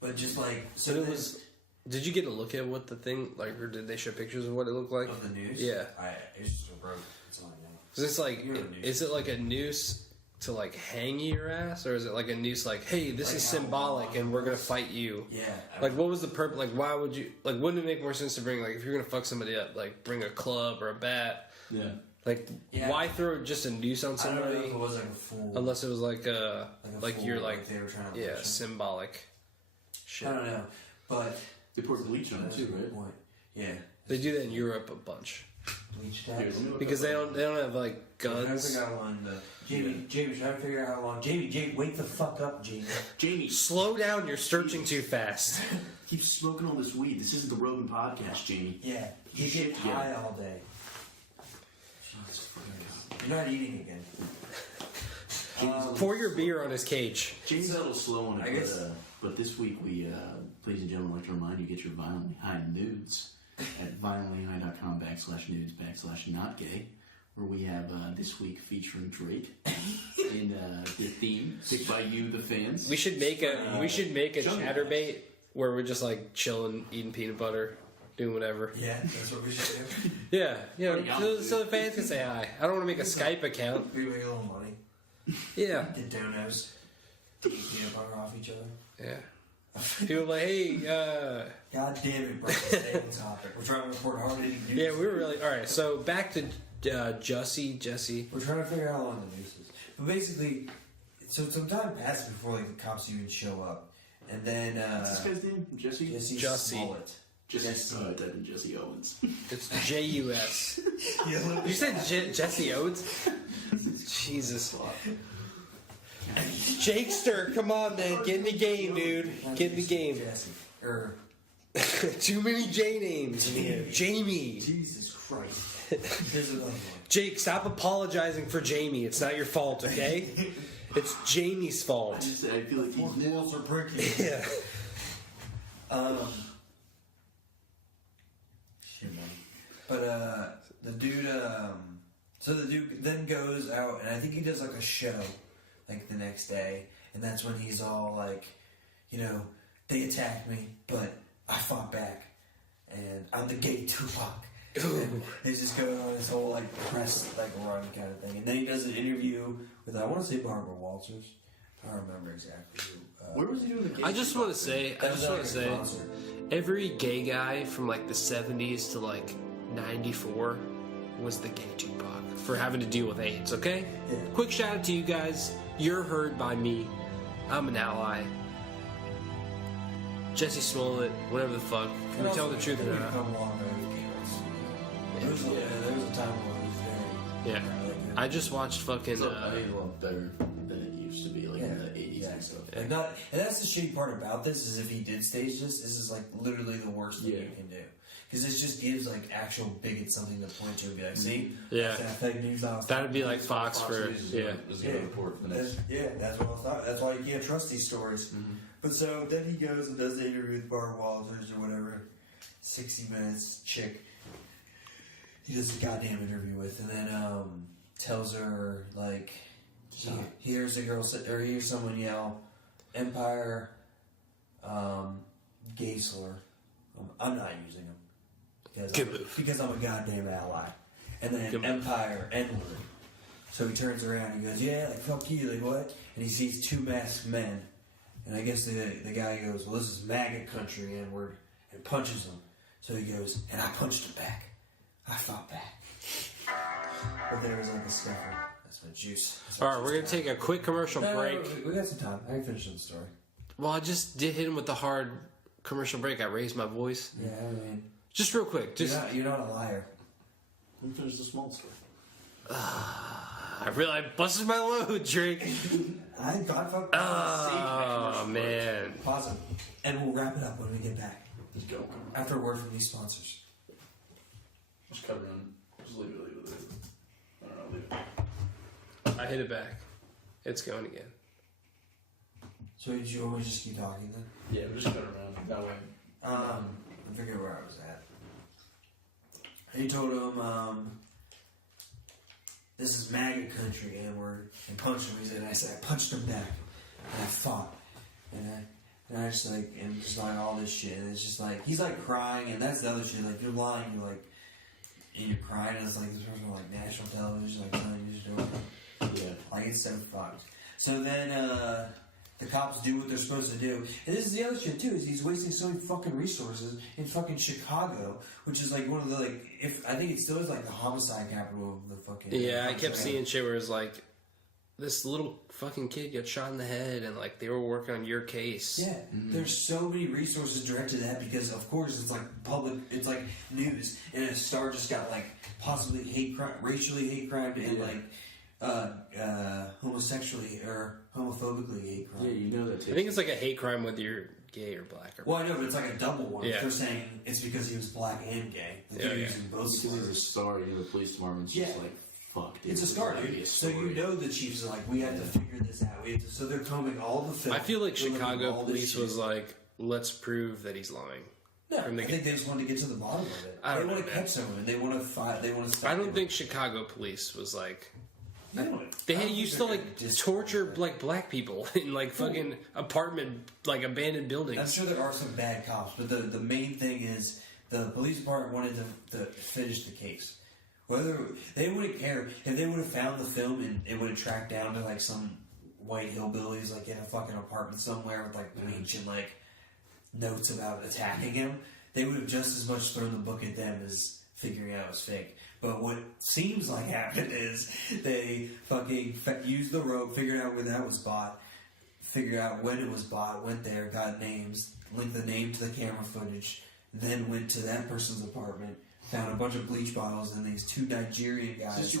But just so it was. Did you get a look at what the thing or did they show pictures of what it looked like? Of the noose? Yeah. It's just a rope. That's all I know. Is this is it a noose to hang your ass, or is it a noose hey, this is symbolic and we're gonna fight you? Yeah. What was the purpose? Why would you wouldn't it make more sense to bring if you're gonna fuck somebody up, bring a club or a bat? Yeah. Why throw just a noose on somebody? I don't know if it was a full. Unless it was full, you're they were trying to symbolic. Shit. I don't know, but they poured bleach on it too, right? Point. Yeah. They do that in Europe a bunch. Bleach tags. Because they don't have guns. I figure out how long Jamie, trying to figure out how long. Jamie, wake the fuck up, Jamie, slow down. You're searching too fast. Keep smoking all this weed. This isn't the Rogan podcast, Jamie. Yeah, you get high all day. You're not eating again. Pour your beer on his cage. Jamie's a little slow on it, but this week we, ladies and gentlemen, like to remind you, get your violently high nudes at violentlyhigh.com/nudes/not-gay, where we have this week featuring Drake and the theme picked by you, the fans. We should make a chatterbait where we're just chilling, eating peanut butter, doing whatever. Yeah, that's what we should do. Yeah. So the fans can say hi. I don't want to make a Skype account. We make a little money. Yeah. Get donos. Eat peanut butter off each other. Yeah. People are hey, God damn it, bro. Stay on topic. We're trying to report hard-hitting news. Yeah, we were really... Alright, so back to Jesse. We're trying to figure out how long the news is. But basically, so some time passed before the cops even show up. And then... what's this guy's name? Jussie Smollett. Jussie Owens. It's J-U-S. You said Jesse Owens? Jesus. Jakester, come on, man. Get in the game, dude. Get in the game. Jesse. Too many J names in here. Jamie. Jesus Christ. There's another one. Jake, stop apologizing for Jamie. It's not your fault, okay? It's Jamie's fault. I feel like Four walls are breaking. Yeah. Shit, man. But the dude, so the dude then goes out, and I think he does a show, the next day, and that's when he's all they attacked me, but I fought back, and I'm the gay Tupac. And he's just going on this whole press run kind of thing, and then he does an interview with I want to say Barbara Walters. I don't remember exactly who. Where was he doing the gay? I just want to say, every gay guy from the 70s to 94 was the gay Tupac for having to deal with AIDS. Okay. Yeah. Quick shout out to you guys. You're heard by me. I'm an ally. Jussie Smollett, whatever the fuck. Can we tell the truth or not? There was a time where he was very. Yeah. I just watched fucking. I think a lot better than it used stuff. Like not, and that's the shitty part about this is if he did stage this is like literally the worst thing you can do. Because this just gives like actual bigots something to point to and be like, see, Yeah. that's fake news. That'd be like Fox for News yeah. is gonna report for the next. That's what I thought. That's why you can't trust these stories. But so then he goes and does the interview with Barbara Walters or whatever, 60 Minutes chick. He does a goddamn interview with, and then tells her like, he hears a girl or hears someone yell, "Empire, gay slur." I'm not using them because I'm a goddamn ally. And then Empire, N-word. So he turns around and he goes, "Yeah, like fuck you, like what?" And he sees two masked men. And I guess the guy goes, "Well, this is MAGA country, N-word," and punches him. So he goes, "And I punched him back. I fought back." But there was like a scuffle. That's my juice. Alright, we're going to take a quick commercial break. We got some time. I can finish the story. Well, I just did hit him with the hard commercial break. I raised my voice. Yeah, I mean... Just real quick. You're not a liar. Let me finish the small story. I realized I busted my load, Drake. Oh, man. Pause it. And we'll wrap it up when we get back. Just go. After a word from these sponsors. Just cover on. Just leave it. I don't know, leave it. I hit it back. It's going again. So did you always just keep talking then? Yeah, we're just going around. That way. I forget where I was at. And he told him, "This is MAGA country," N-word, and punched him. He said, I punched him back, and I fought, and I just like, and just like all this shit, and it's just like he's like crying, and that's the other shit. Like you're lying, and you're crying, and it's like this person on like national television, like telling you just doing it. Yeah, like it's so fucked. So then the cops do what they're supposed to do. And this is the other shit too, is he's wasting so many fucking resources in fucking Chicago, which is like one of the I think it still is like the homicide capital of the fucking... Yeah, I kept seeing shit where it's like, this little fucking kid got shot in the head and like they were working on your case. Yeah, there's so many resources directed to that because of course it's like public, it's like news, and a star just got like possibly racially hate crimed and like homosexually or homophobically hate crime. Yeah, you know that. I think it's like a hate crime whether you're gay or black. Well, I know, but it's like a double one. Yeah. They're saying it's because he was black and gay. They're using both. Because he's a star, the police department's just like, fuck, dude. It's a star, dude. So you know the chiefs are like, we have to figure this out. So they're combing all the film. I feel like Chicago police was like, let's prove that he's lying. No, I think they just wanted to get to the bottom of it. They want to catch someone. They want to fight. They want to stop. I don't think Chicago police was like... They used to like just torture like black people in like fucking apartment, like abandoned buildings. I'm sure there are some bad cops, but the main thing is the police department wanted to finish the case. Whether they wouldn't care if they would have found the film and it would have tracked down to like some white hillbillies like in a fucking apartment somewhere with like bleach and like notes about attacking him. They would have just as much thrown the book at them as figuring out it was fake. But what seems like happened is they fucking used the rope, figured out where that was bought, figured out when it was bought, went there, got names, linked the name to the camera footage, then went to that person's apartment, found a bunch of bleach bottles in these two Nigerian guys'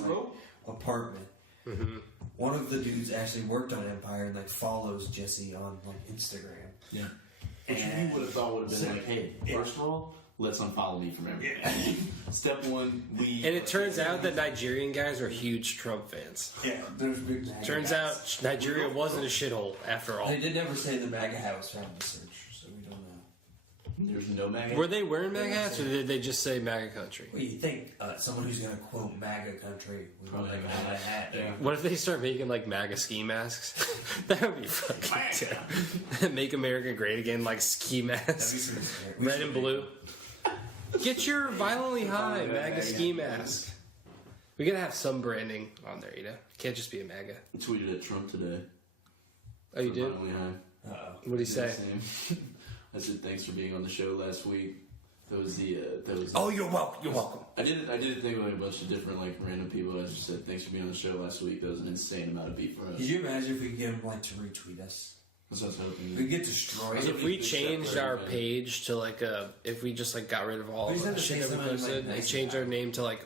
apartment. Mm-hmm. One of the dudes actually worked on Empire and like follows Jussie on like Instagram. Yeah. Which you would have thought would have been like, hey, first of all, let's unfollow me from everything. Yeah. Step one, we... And it turns out that Nigerian guys are huge Trump fans. Yeah, there's big MAGA Turns out Nigeria wasn't a shithole after all. They did never say the MAGA hat was found in the search, so we don't know. There's no MAGA. Were they wearing MAGA hats, or did they just say MAGA country? Well, you think someone who's going to quote MAGA country would probably have a hat. Yeah. What if they start making like MAGA ski masks? That would be fucking terrible. Make America great again, like ski masks. Red and blue. Get your violently high MAGA ski mask. We gotta have some branding on there, you know? Can't just be a MAGA. I tweeted at Trump today. Oh, you did? What did he say? I said thanks for being on the show last week. That was Oh, you're welcome. You're welcome. I did a thing with a bunch of different like random people. I just said thanks for being on the show last week. That was an insane amount of beat for us. Could you imagine if we could get him like to retweet us? That's what I was hoping. We get destroyed. If we changed our page to like if we just like got rid of all of the shit that we posted and changed our name to like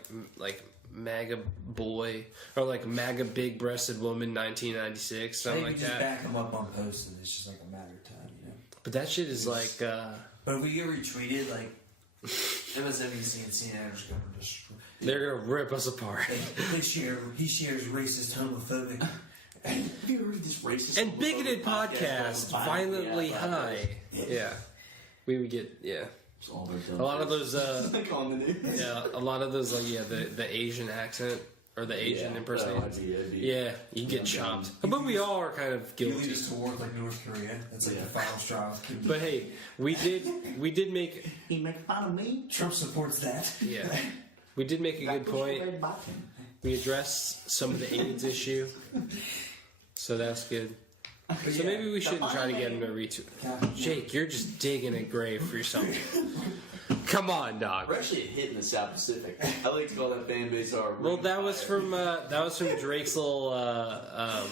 MAGA boy or like MAGA big breasted woman 1996 something like just that. back them up on posts and it's just like a matter of time, you know. But that shit is like. But if we get retweeted, like MSNBC and CNN are just going to destroy. They're gonna rip us apart. He shares racist, homophobic. Have you ever heard this racist And bigoted podcast, Violently High. Yeah. We would get, a lot of those, like on the news. yeah, a lot of those, like, the Asian accent, or the Asian impersonation. Yeah, you get chopped. But we all are kind of You lead guilty. us to war like North Korea. That's like the final straw. But hey, we did make, He make fun of me. Trump supports that. yeah, we did make a good point. We addressed some of the AIDS issue. So that's good. So maybe we shouldn't try to get him to retweet. Jake, you're just digging a grave for yourself. Come on, dog. We're actually a hit in the South Pacific. I like to call that fan base our. Well, that was from Drake's little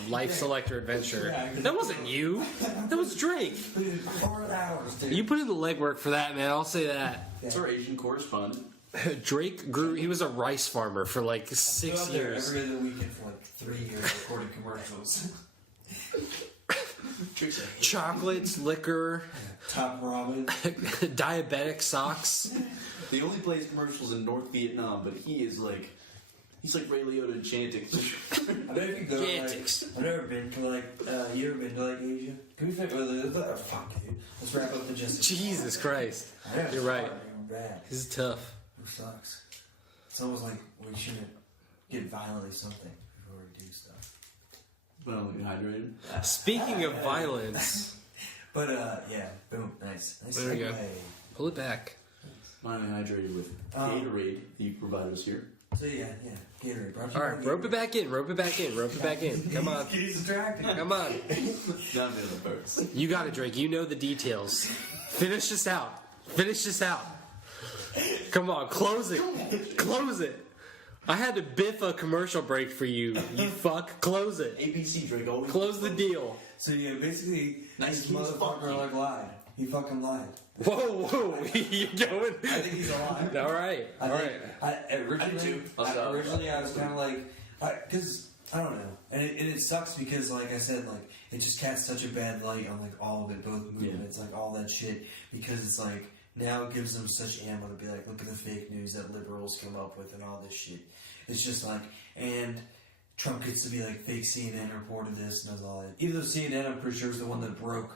Life Selector adventure. That wasn't you. That was Drake. 4 hours, dude. You put in the legwork for that, man. I'll say that. That's our Asian correspondent. Drake grew. He was a rice farmer for like 6 years. Every other weekend for like 3 years recording commercials. Chocolates, liquor, Top ramen, diabetic socks. The only plays commercials in North Vietnam, but he's like Ray Liotta in Chantix. I bet if you go I've never been to like you ever been to like Asia? Can we fuck dude. Let's wrap up the Jussie. Jesus Christ. You're right. This is tough. It sucks. It's almost like we shouldn't get violently something before we do stuff. Well, hydrated. Speaking of violence. But yeah, boom, nice. There we go. Pull it back. Finally hydrated with Gatorade that you provide us here. So yeah, Gatorade. Alright, rope it back in. Come on. He's distracted. Come on. Not in the first. You got it, Drake. You know the details. Finish this out. Come on, close it. I had to biff a commercial break for you. You fuck. Close it. ABC Drake always Close the deal. So yeah, basically, Nice this motherfucker like lied. He fucking lied. Whoa. You going? I think he's alive. All right. Originally, I was kind of like, because I don't know, and it sucks because, like I said, like it just casts such a bad light on like all of it, both movements, like all that shit, because it's like now it gives them such ammo to be like, look at the fake news that liberals come up with and all this shit. It's just like, and Trump gets to be like, fake CNN reported this and does all that. Even though CNN, I'm pretty sure, is the one that broke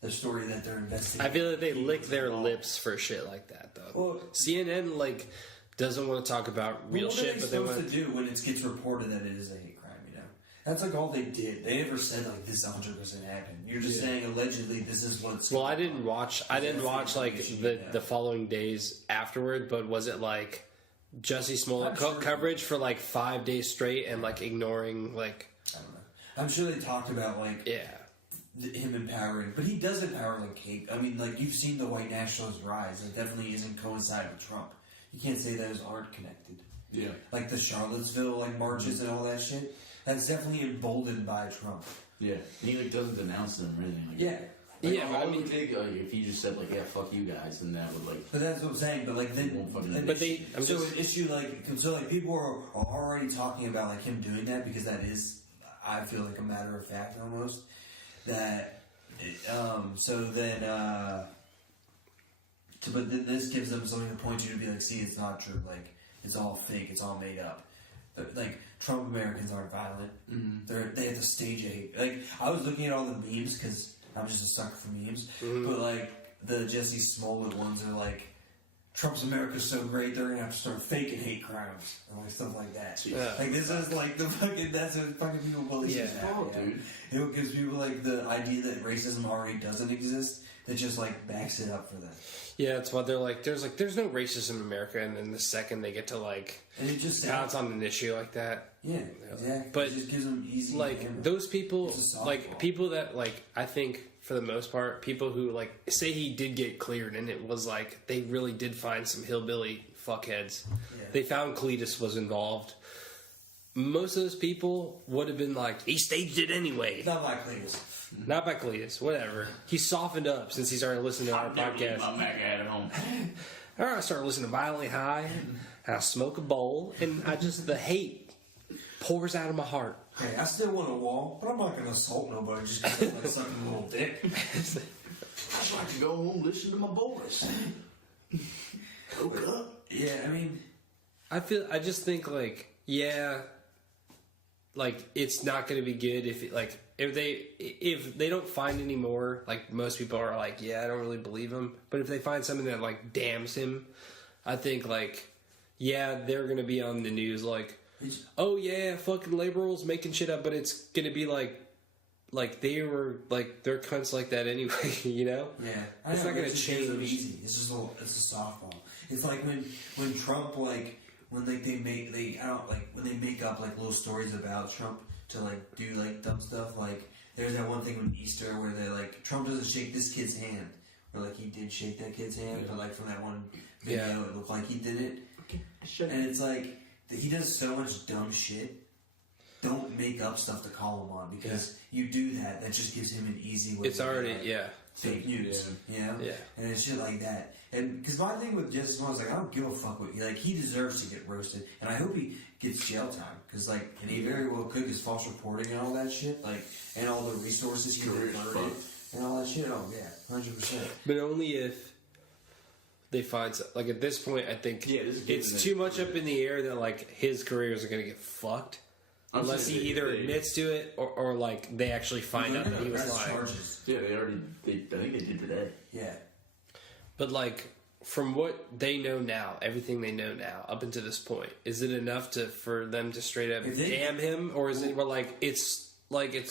the story that they're investigating. I feel like they lick their lips for shit like that, though. Well, CNN like doesn't want to talk about real shit, but they want to do when it gets reported that it is a hate crime. You know, that's like all they did. They never said like this 100% happened. You're just saying allegedly this is what's. Well, I didn't watch like the following days afterward, but was it like Jussie Smollett coverage for like 5 days straight and like ignoring like? I don't know. I'm sure they talked about like him empowering, but he does empower like hate. I mean, like you've seen the white nationalist rise. It definitely isn't coincide with Trump. You can't say those aren't connected. Yeah. Like the Charlottesville like marches and all that shit. That's definitely emboldened by Trump. Yeah. And he like doesn't denounce them or anything. Like Yeah. Like, yeah, I mean, take, if he just said like, "Yeah, fuck you guys," then that would like. But that's what I'm saying. But like then, an issue like people are already talking about like him doing that because that is, I feel like a matter of fact almost. That, but then this gives them something to point you to be like, see, it's not true. Like it's all fake. It's all made up. But like Trump Americans aren't violent. Mm-hmm. They have to stage a hate. Like I was looking at all the memes because I'm just a sucker for memes. Mm-hmm. But like the Jussie Smollett ones are like, Trump's America's so great they're gonna have to start faking hate crimes and like stuff like that. Yeah. Like this is like the fucking that's what fucking people believe. Yeah, dude. It gives people like the idea that racism already doesn't exist. That just like backs it up for them. Yeah, that's why they're like, there's no racism in America, and then the second they get to like, and it just it's on an issue like that. Yeah, exactly. But it just gives them easy. Like those people, like people that like I think for the most part, people who like say he did get cleared, and it was like they really did find some hillbilly fuckheads. Yeah. They found Cletus was involved. Most of those people would have been like, he staged it anyway. Not by Cletus. Not by Cletus, whatever. He softened up since he started listening to our podcast. My Mac at home. All right, I started listening to Violently High, and I smoke a bowl, and the hate pours out of my heart. Hey, I still want a wall, but I'm not going to assault nobody just because I'm like sucking a little dick. I just like to go home and listen to my boys. Open up. Yeah, I mean... I just think, like, yeah, like, it's not going to be good if they don't find any more, like, most people are like, yeah, I don't really believe him. But if they find something that, like, damns him, I think, like, yeah, they're going to be on the news, like, oh, yeah, fucking liberals making shit up, but it's going to be, like, they were, like, they're cunts like that anyway, you know? Yeah. It's not going to change. It's easy. It's a softball. It's like when Trump, like, when like they make up like little stories about Trump to like do like dumb stuff. Like there's that one thing with Easter where they're like, Trump doesn't shake this kid's hand, or like he did shake that kid's hand, but like from that one video it looked like he did it. And it's like he does so much dumb shit. Don't make up stuff to call him on, because you do that just gives him an easy way. It's already fake news, you know? Yeah. And it's shit like that. And because my thing with Jussie Smollett is like, I don't give a fuck what he deserves to get roasted, and I hope he gets jail time, because like, and he very well could, because false reporting and all that shit, like, and all the resources he diverted and all that shit. Oh yeah, 100%. But only if they find like at this point, I think it's too much up in the air that like his careers are gonna get fucked. Unless he either admits to it or like they actually find out that he was lying. Charges. Yeah, I think they did today. Yeah. But like from what they know now, everything they know now up until this point, is it enough for them to straight up damn him, or is it like it's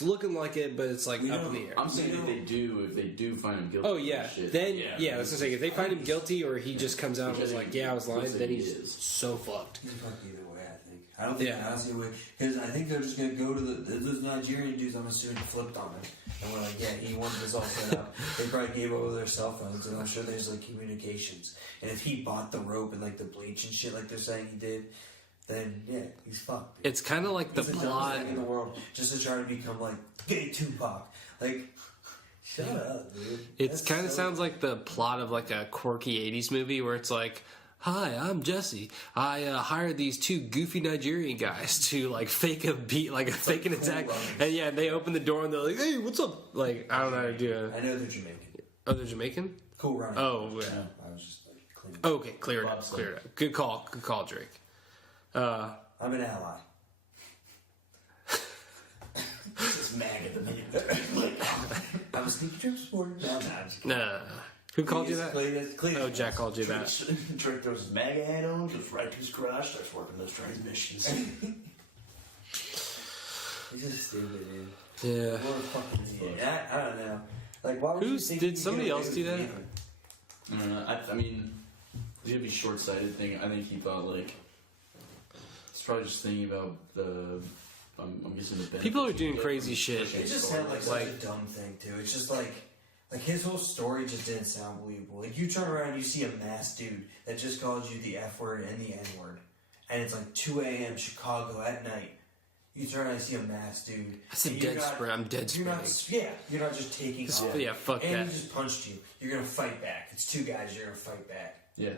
looking like it, but it's like up in the air? I'm saying if they do find him guilty. Oh yeah, then yeah, that's what I'm saying. If they find him guilty, or he just comes out and was like, yeah, I was lying, then he's so fucked. He's fucked either way, I think. I don't think honestly, because I think they're just gonna go to those Nigerian dudes. I'm assuming flipped on him, and we're like, yeah, he wanted this all set up. They probably gave over their cell phones, and I'm sure there's like communications. And if he bought the rope and like the bleach and shit, like they're saying he did, then yeah, he's fucked. Dude. It's kind of like he's the dumbest plot thing in the world, just to try to become like gay Tupac. Like, shut up, dude. It kind of sounds like the plot of like a quirky '80s movie where it's like, hi, I'm Jesse. I hired these two goofy Nigerian guys to like fake a beat, like a fake an attack. And yeah, they open the door and they're like, hey, what's up? Like, I don't know how to do it. I know they're Jamaican. Oh, they're Jamaican? Cool running. Oh, yeah. I was just like cleaning. Okay, clear it up. Good call, Drake. I'm an ally. Just mad at the minute. I was thinking Drake supporter. No. Who called you that? Oh, Jack called you that. Drake throws his MAGA hat on, goes right to his garage, starts working those transmissions. He's just stupid, dude. Yeah. What a fucking idiot. I don't know. Like, why would you think did somebody else do that? I mean, it's gonna be short-sighted thing. I think he thought like it's probably just thinking about the. I'm guessing the people are doing crazy shit. It just sounded like such a dumb thing too. It's just like his whole story just didn't sound believable. Like you turn around and you see a masked dude that just calls you the F word and the N word, and it's like 2 a.m. Chicago at night. You turn around and see a masked dude. That's a dead spring. I'm dead spring. You're not just taking off. Yeah, fuck that. And he just punched you. You're gonna fight back. It's two guys. You're gonna fight back. Yeah.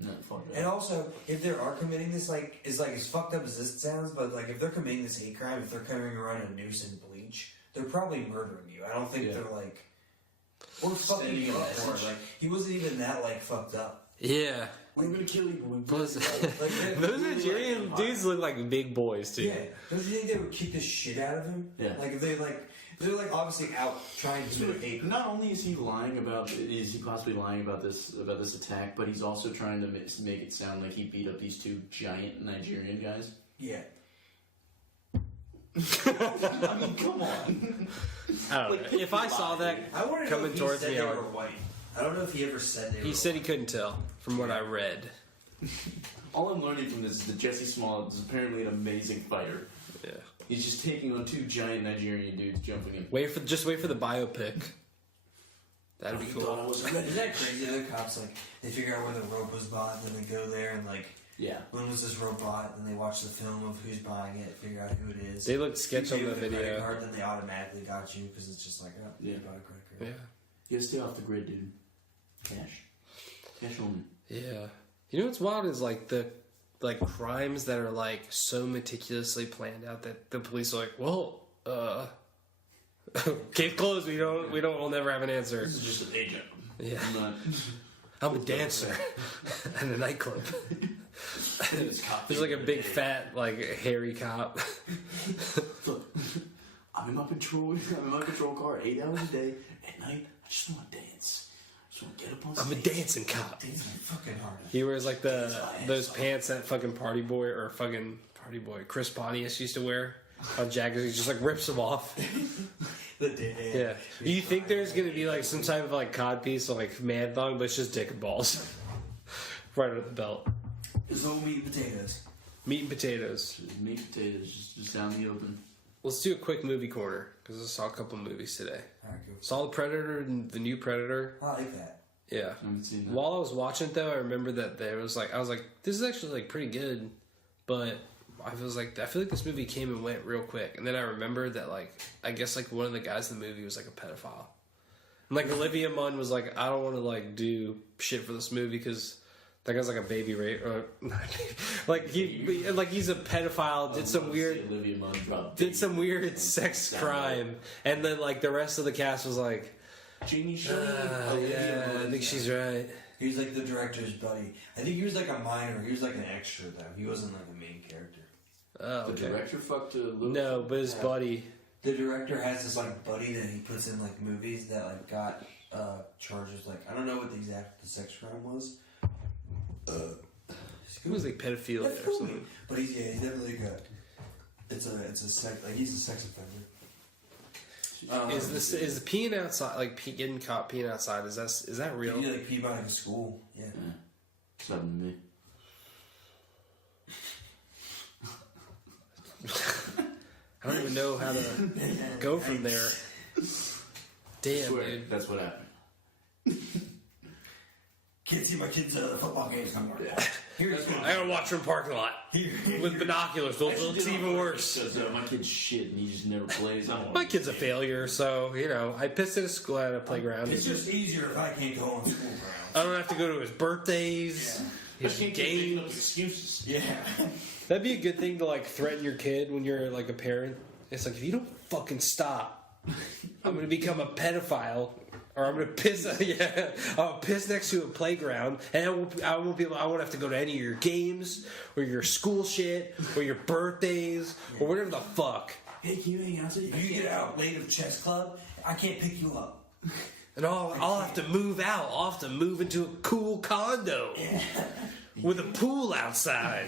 No, fuck that. And also, if they are committing this, like, is like as fucked up as this sounds, but like if they're committing this hate crime, if they're carrying around a noose and bleach, they're probably murdering you. I don't think they're like, or fucking you up for it. Like he wasn't even that like fucked up. Yeah. We're gonna kill you. Those Nigerian dudes look like big boys too. Yeah. Don't you think they would kick the shit out of him? Yeah. Like if they're like obviously out trying to hate. Not only is he possibly lying about this attack, but he's also trying to make it sound like he beat up these two giant Nigerian guys. Yeah. I mean, come on. I don't know. If I saw that coming towards me, I were white. I don't know if he ever said they were. He said he couldn't tell from what I read. All I'm learning from this is that Jussie Smollett is apparently an amazing fighter. Yeah. He's just taking on two giant Nigerian dudes jumping in. Wait for the biopic. That'd be cool. Isn't that crazy? The cops they figure out where the rope was bought, and then they go there and when was this rope bought? Then they watch the film of who's buying it, figure out who it is. They look sketch on the video. Credit card, then they automatically got you because it's just like, you bought a credit card. Yeah. You gotta stay off the grid, dude. Cash only. Yeah. You know what's wild is like the crimes that are like so meticulously planned out that the police are like, well, case closed. We'll never have an answer. This is just an agent. Yeah. I'm I'm a dancer at a nightclub. There's like a big fat like hairy cop. Look, I'm in my patrol car 8 hours a day. At night, I just want to dance. I just want to get up on stage. I'm a dancing cop. Dance my fucking hard. He wears like those pants that fucking Chris Pontius used to wear on jackets. He just like rips them off. Yeah. You think there's gonna be like some type of like codpiece or like man thong, but it's just dick and balls right under the belt. It's all meat and potatoes. Meat and potatoes. Just meat and potatoes, just down the open. Let's do a quick movie corner because I saw a couple movies today. Alright, cool. Saw the Predator and the new Predator. I like that. Yeah. I haven't seen that. While I was watching it though, I remember that I was like, this is actually like pretty good, but I feel like this movie came and went real quick. And then I remembered that like I guess like one of the guys in the movie was like a pedophile. And like Olivia Munn was like, I don't want to like do shit for this movie because that guy's like a baby rape or like he's a pedophile. Did some weird sex crime, and then like the rest of the cast was like, Jamie yeah, I think she's right. He was like the director's buddy. I think he was like a minor. He was like an extra though. He wasn't like a main character. Oh, okay. The director fucked a little. No, but his buddy. The director has this like buddy that he puts in like movies that like got charges. Like I don't know what the sex crime was. He was like pedophilia or something. But he's definitely good. It's a sex like he's a sex offender. Is peeing outside like getting caught peeing outside? Is that real? You like pee by like a school. Yeah. It's happened to me. I don't even know how to go from there. Damn, dude. That's what happened. Can't see my kids' football games no more. I gotta watch from parking lot with binoculars. It's even worse. Because my kid's shit and he just never plays. My kid's a failure, so I pissed at a school at a playground. It's just easier if I can't go on school grounds. I don't have to go to his birthdays, his games. Excuses. Yeah. That'd be a good thing to like threaten your kid when you're like a parent. It's like if you don't fucking stop, I'm gonna become a pedophile. Or I'm gonna piss. I'll piss next to a playground, and I won't have to go to any of your games or your school shit or your birthdays or whatever the fuck. Hey, can you hang out? If you get out late of chess club, I can't pick you up. And I'll have to move out. I'll have to move into a cool condo with a pool outside.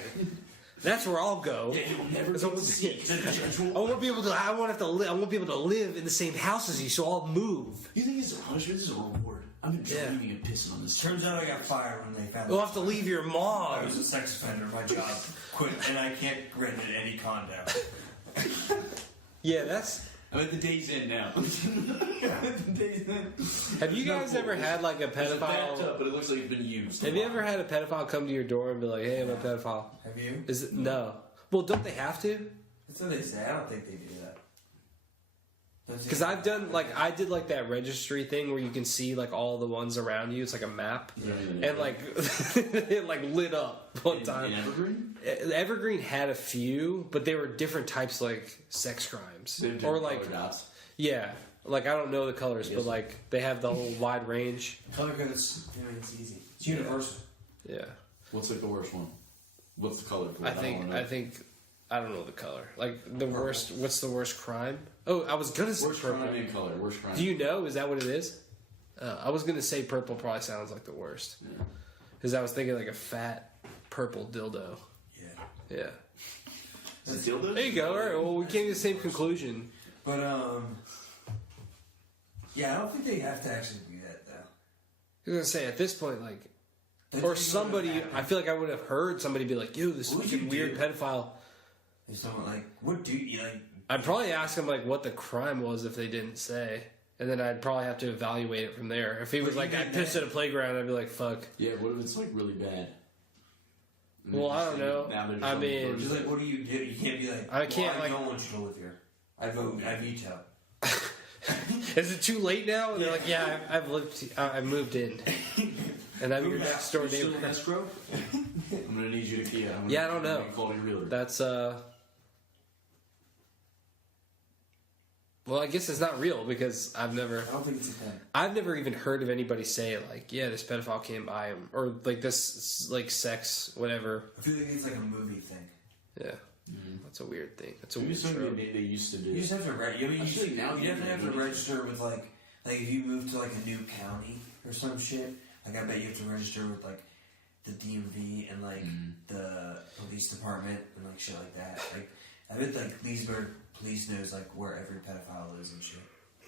That's where I'll go. Yeah, you'll never I won't be able to live in the same house as you, so I'll move. You think this is a punishment? This is a reward. I've been dreaming of pissing on this. Turns out I got fired when they found We'll have to leave your mom. I was a sex offender. My job quit, and I can't rent in any condo. Yeah, that's. I'm at the day's end now. Have you guys ever had like a It's pedophile? backed up, but it looks like it's been used. Have you ever had a pedophile come to your door and be like, "Hey, I'm a pedophile"? Have you? Is it no? Well, don't they have to? That's what they say. I don't think they do that. Because I did like that registry thing where you can see like all the ones around you. It's like a map, and like it like lit up one time. In Evergreen? Evergreen had a few, but they were different types like sex crimes or like dots. yeah. Like I don't know the colors, but like they have the whole wide range. Color codes. It's easy. It's universal. Yeah. What's like the worst one? What's the color? I think I don't know the color. Like the worst. What's the worst crime? Oh, I was gonna say worst purple. crime and color. Worst crime. Do you know? Is that what it is? I was gonna say purple. Probably sounds like the worst. Because I was thinking like a fat purple dildo. Yeah. Dildo? There you go. All right. Well, we came to the same conclusion. But yeah, I don't think they have to actually do that though. I was gonna say at this point, like, or somebody. I feel like I would have heard somebody be like, "Yo, this fucking weird pedophile." If someone like, what do you like? I'd probably ask him like what the crime was if they didn't say, and then I'd probably have to evaluate it from there. If he was like, "I pissed at a playground," I'd be like, "Fuck." Yeah. What if it's like really bad? Well, I don't know. I mean, just like, what do you do? You can't be like, I can't. I Like, don't want you to live here. I vote. I veto. is it too late now? And they're like, "Yeah, I've moved in." and I'm your next door Still neighbor. in escrow? I'm gonna need you to key out. Yeah, I don't know. Call your realtor. That's Well, I guess it's not real because I don't think it's a thing. I've never even heard of anybody say like, yeah, this pedophile came by him, or like this like sex whatever. I feel like it's like a movie thing. Yeah, that's a weird thing. That's a Maybe weird something trope. they used to do. You just have to register. I mean, Actually, you now definitely have to you- register with like if you move to like a new county or some shit. Like I bet you have to register with like the DMV and like the police department and like shit like that. Like I bet like Leesburg police knows like where every pedophile is and shit.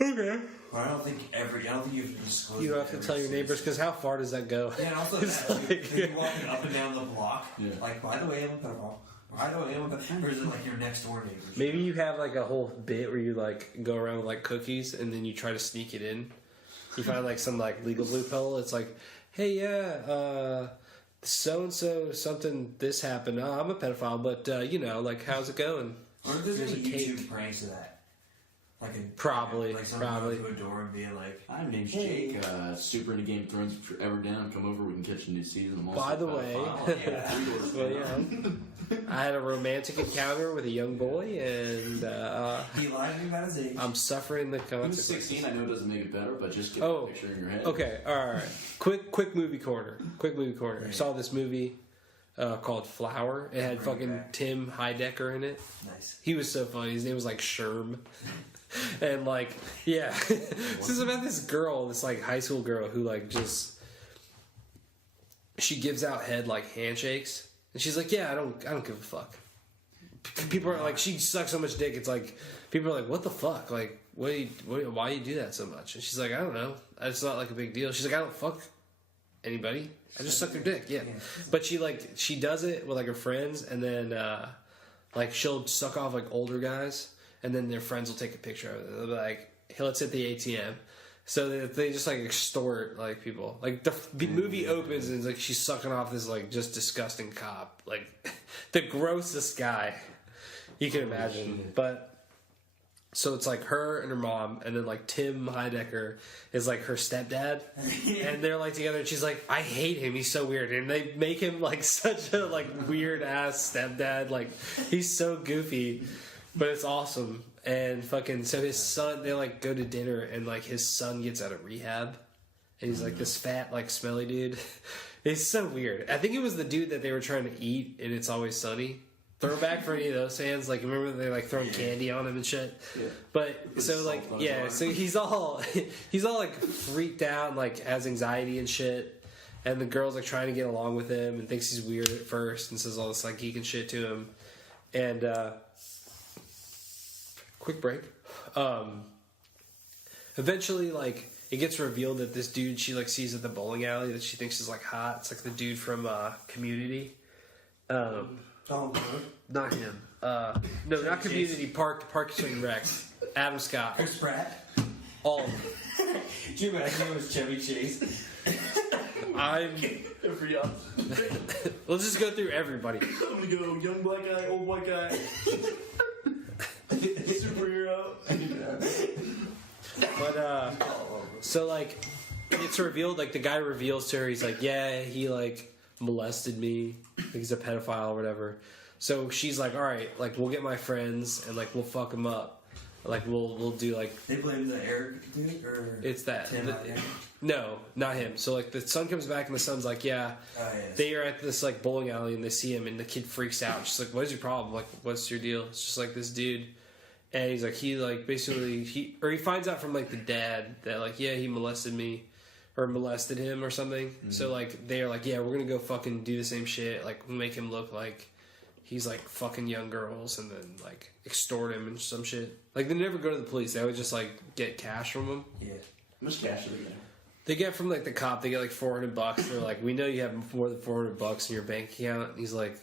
Okay. But I don't think you have to disclose. You don't have to tell your neighbors because how far does that go? Yeah, and also It's that, like- you're walking up and down the block. Like, by the way, I'm a pedophile. By the way, I'm a pedophile. Or is it like your next door neighbor? Maybe you have like a whole bit where you like go around with like cookies and then you try to sneak it in. You find like some like legal loophole. It's like, hey, yeah, so and so something this happened. Oh, I'm a pedophile, but you know, like, how's it going? Or if there's Here's any a cake. YouTube pranks of that. Like Probably. someone Probably. going to a door and being like, I'm named Hey. Jake, super into Game of Thrones. If you're ever down, come over. We can catch a new season. I'm also By the a way, pedophile. Yeah. well, yeah, I had a romantic encounter with a young boy, and he lied to me about his age. I'm suffering the He was consequences. 16. I know it doesn't make it better, but just get Oh, a picture in your head. okay, all right. Quick movie corner. I saw this movie called Flower. It had fucking Tim Heidecker in it. Nice. He was so funny. His name was like Sherm. And like, yeah. This is about this girl, this like high school girl who like just she gives out head like handshakes. And she's like, yeah, I don't give a fuck. People are like, she sucks so much dick. It's like people are like, what the fuck? Like, why do you do that so much? And she's like, I don't know. It's not like a big deal. She's like, I don't fuck anybody. I just suck their dick. Yeah. But she does it with like her friends, and then like she'll suck off like older guys, and then their friends will take a picture of it. They'll be like, hey, let's hit the ATM. So they just like extort like people. Like the movie opens and it's like she's sucking off this like just disgusting cop, like the grossest guy you can imagine. But so it's like her and her mom, and then like Tim Heidecker is like her stepdad, and they're like together. And she's like, I hate him. He's so weird, and they make him like such a like weird ass stepdad. Like he's so goofy, but it's awesome. And fucking so his son, they like go to dinner, and like his son gets out of rehab, and he's like this fat like smelly dude. It's so weird. I think it was the dude that they were trying to eat in It's Always Sunny. Throwback for any of those fans, like remember they like throwing candy on him and shit. Yeah. But so like yeah, so he's all like freaked out and like has anxiety and shit. And the girl's like trying to get along with him and thinks he's weird at first and says all this like geek and shit to him. And quick break. Eventually like it gets revealed that this dude she like sees at the bowling alley that she thinks is like hot. It's like the dude from Community. Not him. No, not Community. Parks and Rec. Adam Scott. Chris Pratt. All of them. Do you imagine it was Chevy Chase? Let's just go through everybody. I'm gonna go young black guy, old white guy, superhero. But so like it's revealed, like the guy reveals to her, he's like, yeah, he like molested me. He's a pedophile or whatever. So she's like, all right, like we'll get my friends and like we'll fuck him up. Like we'll do like They blame the Eric dude or it's that. Tim Heidecker? No, not him. So like the son comes back and the son's like, yeah. Yes. They are at this like bowling alley and they see him and the kid freaks out. She's like, what is your problem? Like, what's your deal? It's just like this dude. And he's like, he like basically he finds out from like the dad that like, yeah, he molested me or molested him or something. Mm-hmm. So like they are like, yeah, we're gonna go fucking do the same shit. Like we'll make him look like he's like fucking young girls and then like extort him and some shit. Like they never go to the police. They would just like get cash from him. Yeah. How much cash do they get? They get from like the cop. They get like $400. They're like, we know you have more than $400 in your bank account. And he's like,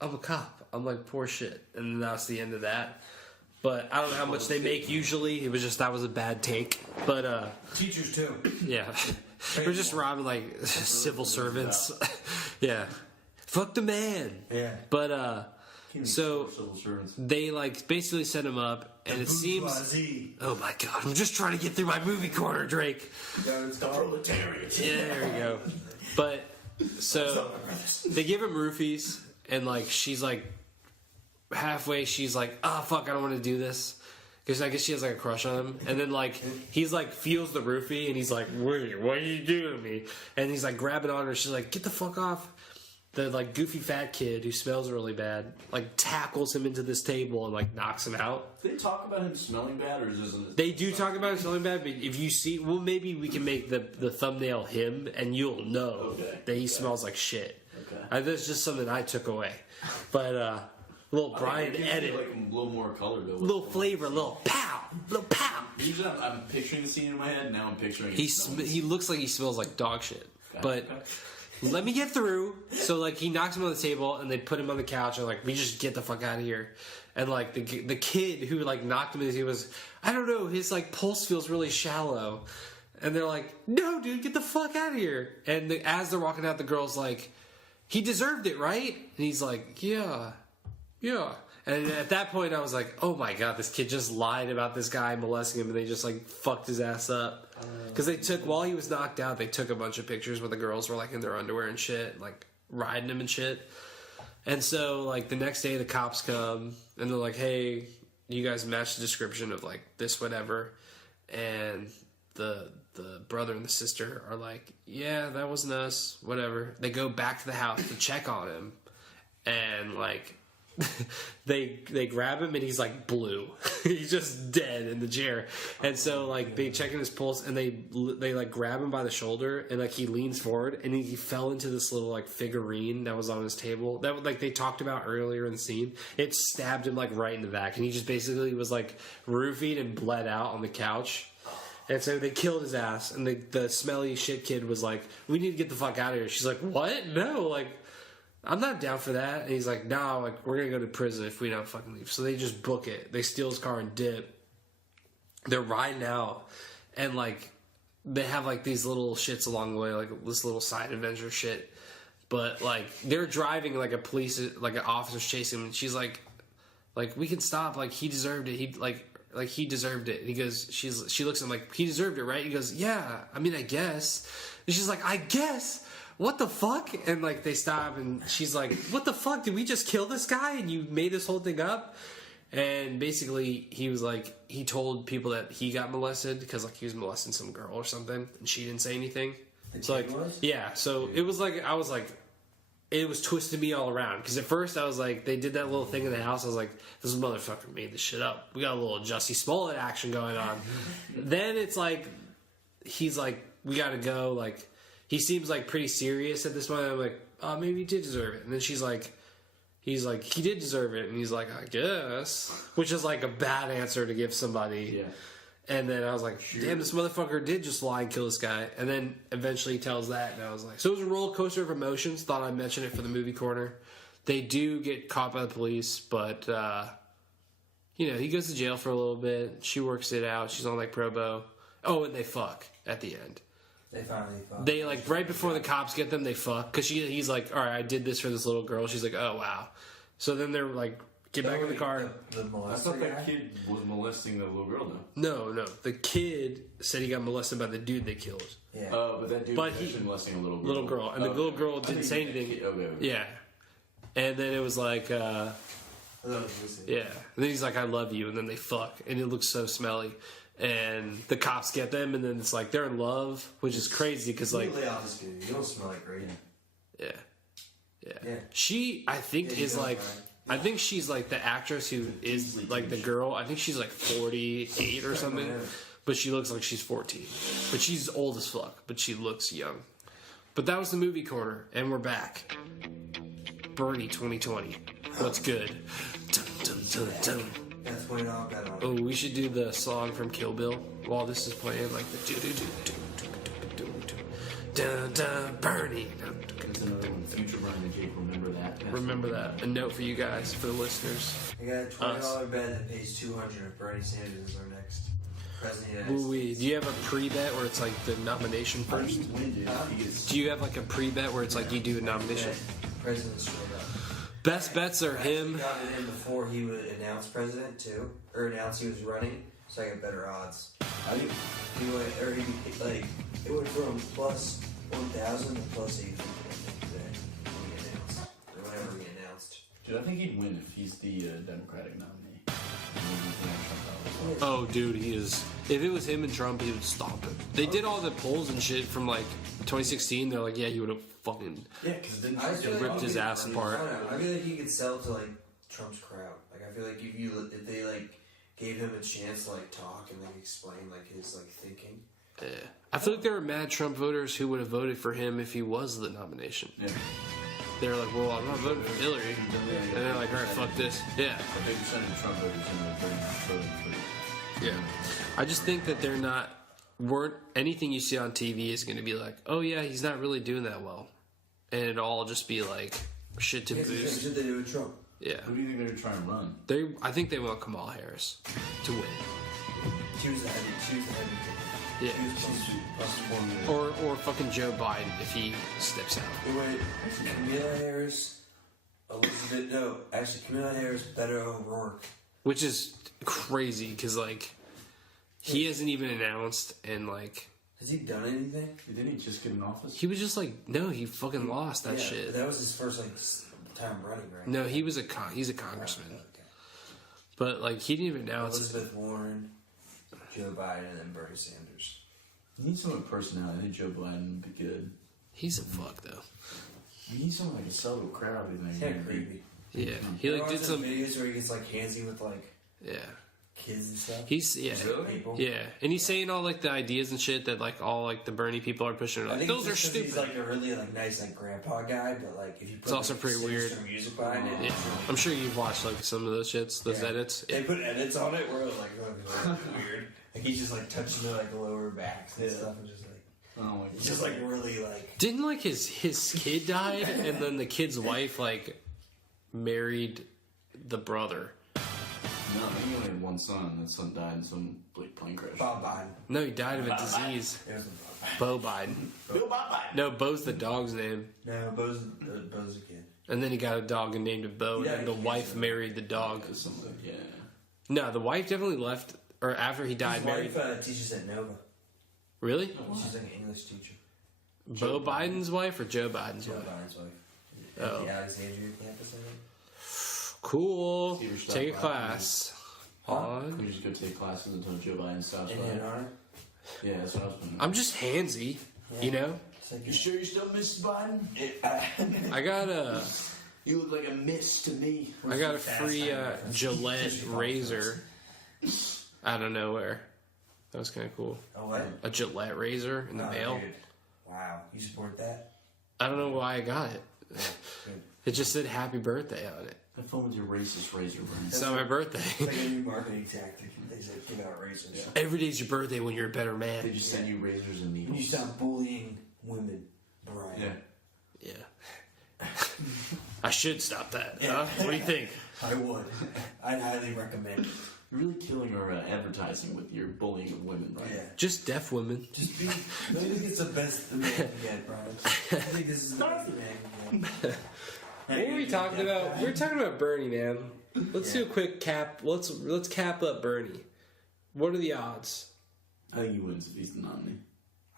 I'm a cop. I'm like, poor shit. And then that's the end of that. But I don't know how much they make usually. It was just that was a bad take. But Teachers too. yeah, we're just robbing like civil servants. Yeah, fuck the man. Yeah. But so they like basically set him up, and it seems. Oh my god! I'm just trying to get through my movie corner, Drake. It's the proletariat. Yeah, there we go. But so they give him roofies, and like she's like halfway, she's like, "Oh fuck, I don't want to do this." Because I guess she has like a crush on him, and then like he's like feels the roofie, and he's like, "Wait, what are you doing to me?" And he's like grabbing on her. She's like, "Get the fuck off!" The like goofy fat kid who smells really bad like tackles him into this table and like knocks him out. They talk about him smelling bad, or is this? They do talk about him smelling bad, but if you see, well, maybe we can make the thumbnail him, and you'll know that he smells like shit. Okay. That's just something I took away, but. Little Brian edit, like a little more color though. Little flavor, little pow. Usually I'm picturing the scene in my head. Now I'm picturing. He looks like he smells like dog shit. But let me get through. So like he knocks him on the table and they put him on the couch and like we just get the fuck out of here. And like the kid who like knocked him, he was, I don't know, his like pulse feels really shallow. And they're like, no, dude, get the fuck out of here. And as they're walking out, the girl's like, he deserved it, right? And he's like, yeah. And at that point I was like, oh my god, this kid just lied about this guy molesting him, and they just like fucked his ass up. Because they took, while he was knocked out, they took a bunch of pictures where the girls were like in their underwear and shit, like riding him and shit. And so like the next day the cops come and they're like, hey, you guys match the description of like this whatever. And the brother and the sister are like, yeah, that wasn't us, whatever. They go back to the house to check on him, and like they grab him and he's like blue. He's just dead in the chair. And so like they check in his pulse and they like grab him by the shoulder, and like he leans forward and he fell into this little like figurine that was on his table that like they talked about earlier in the scene. It stabbed him like right in the back, and he just basically was like roofied and bled out on the couch. And so they killed his ass, and the smelly shit kid was like, we need to get the fuck out of here. She's like, what? No, like, I'm not down for that. And he's like, no, like, we're going to go to prison if we don't fucking leave. So they just book it. They steal his car and dip. They're riding out, and, like, they have, like, these little shits along the way, like, this little side adventure shit. But, like, they're driving, like, an officer's chasing him, and she's like, we can stop. Like, he deserved it. He deserved it. And he goes, she looks at him like, he deserved it, right? He goes, yeah, I mean, I guess. And she's like, I guess? What the fuck? And like they stop, and she's like, what the fuck? Did we just kill this guy and you made this whole thing up? And basically he was like, he told people that he got molested because like he was molesting some girl or something, and she didn't say anything. So like, yeah, so it was like, I was like, it was twisting me all around, because at first I was like, they did that little thing in the house, I was like, this motherfucker made this shit up. We got a little Jussie Smollett action going on. Then it's like, he's like, we gotta go, like, he seems like pretty serious at this point. I'm like, oh, maybe he did deserve it. And then he's like, he did deserve it. And he's like, I guess. Which is like a bad answer to give somebody. Yeah. And then I was like, damn, this motherfucker did just lie and kill this guy. And then eventually he tells that. And I was like, so it was a roller coaster of emotions. Thought I'd mention it for the movie corner. They do get caught by the police. But, you know, he goes to jail for a little bit. She works it out. She's on like probo. Oh, and they fuck at the end. They finally fuck. They, like, right before the cops get them, they fuck. Because he's like, all right, I did this for this little girl. She's like, oh, wow. So then they're like, get back in the car. I thought that kid was molesting the little girl, though. No. The kid said he got molested by the dude they killed. Yeah. But that dude was actually molesting a little girl. And the little girl didn't say anything. Okay. Yeah. And then it was like, yeah. And then he's like, I love you. And then they fuck. And it looks so smelly. And the cops get them, and then it's like they're in love, which is crazy because like lay off this dude. You don't smell like great. Yeah. She, I think, is like, I think she's like the actress who is like the girl. I think she's like 48 or something, but she looks like she's 14. But she's old as fuck, but she looks young. But that was the movie corner, and we're back. Bernie 2020. What's good? Dun, dun, dun, dun. Oh, we should do the song from Kill Bill while this is playing, like the do do do do do do do dun dun Bernie. Future Brian and Jake, remember that. Remember that. A note for you guys, for the listeners. I got a $20 bet that pays $200 if Bernie Sanders is our next president. Do you have a pre-bet where it's like the nomination first? Do you have like a pre-bet where it's like you do a nomination? President's showed up. Best bets are him. I got it in before he would announce president too, or announce he was running, so I got better odds. It went from plus 1,000 plus 8 people today when he announced, or whenever he announced. Dude, I think he'd win if he's the Democratic nominee. Oh, dude, he is. If it was him and Trump, he would stomp it. They did all the polls and shit from like 2016. They're like, yeah, he would have fucking ripped his ass apart. I feel like he could sell to like Trump's crowd. Like I feel like if they like gave him a chance to like talk and like explain like his like thinking. Yeah. I feel like there were mad Trump voters who would have voted for him if he was the nomination. Yeah. They're like, well, I'm not voting for Hillary. And they're like, all right, fuck this. Yeah. A big percentage of Trump voters in the voting for. Yeah. I just think that weren't anything you see on TV is going to be like, oh yeah, he's not really doing that well. And it'll all just be like shit to boost. Shit they do with Trump. Yeah. Who do you think they're trying to run? I think they want Kamala Harris to win. She was the heavy. Yeah. Plus Or fucking Joe Biden if he steps out. Wait, Kamala Harris, Elizabeth. No, actually, Kamala Harris, Beto O'Rourke. Which is crazy because like he hasn't even announced and like. Has he done anything? Didn't he just get in office? He was just like, no, he fucking lost that shit. That was his first like time running, right? No, he's a congressman. Okay. But like he didn't even announce Elizabeth Warren, Joe Biden, and then Bernie Sanders. You need someone with personality. I think Joe Biden would be good. He's a fuck though. You need someone like a subtle crowd. He's kind of creepy. Yeah, he like did some videos where he gets like handsy with like yeah kids and stuff. He's yeah, and he's saying all like the ideas and shit that like all like the Bernie people are pushing. Like, those are stupid. He's like a really like nice like grandpa guy, but like if you put it's also pretty weird. Music behind it, yeah. I'm sure you've watched like some of those shits, those edits. They put edits on it where it was like weird. Like he's just like touching the like lower backs and stuff, and just like it's just like really like. Didn't like his kid died, and then the kid's wife like married the brother. No, he only had one son, and that son died in some like plane crash. Bob Biden. No, he died of a disease. Bo Biden. Bill Bob Biden. No, Bo's the dog's name. No, Bo's a kid. And then he got a dog and named it Bo, and the wife married the dog. Yeah. No, the wife definitely left, or after he died, His married. wife teaches at Nova. Really? She's like an English teacher. Bo Biden's wife or Joe Biden's Joe wife? Biden's wife. Oh. The Alexandria campus, I think. Cool. Take a class. You just go take classes until Joe Biden stops by. Yeah, that's what I was doing. I'm just handsy, you know? You sure you're still Mrs. Biden? I got a... You look like a miss to me. I got a free Gillette razor out of nowhere. That was kind of cool. A what? A Gillette razor in the mail. Dude. Wow. You support that? I don't know why I got it. It just said happy birthday on it. Have fun with your racist razor, Brian. It's not my birthday. It's like a new marketing tactic. They said give out razors. Yeah. Every day's your birthday when you're a better man. They just send you razors and needles. And you stop bullying women, Brian. Yeah. I should stop that. Huh? What do you think? I would. I'd highly recommend it. You're really killing our advertising with your bullying of women, right? Yeah. Just deaf women. Just be. I think it's the best the man can get, Brian. I think this is the best the man can get. What were we talking about? We were talking about Bernie, man. Let's do a quick cap. Let's cap up Bernie. What are the odds? I think he wins if he's the nominee.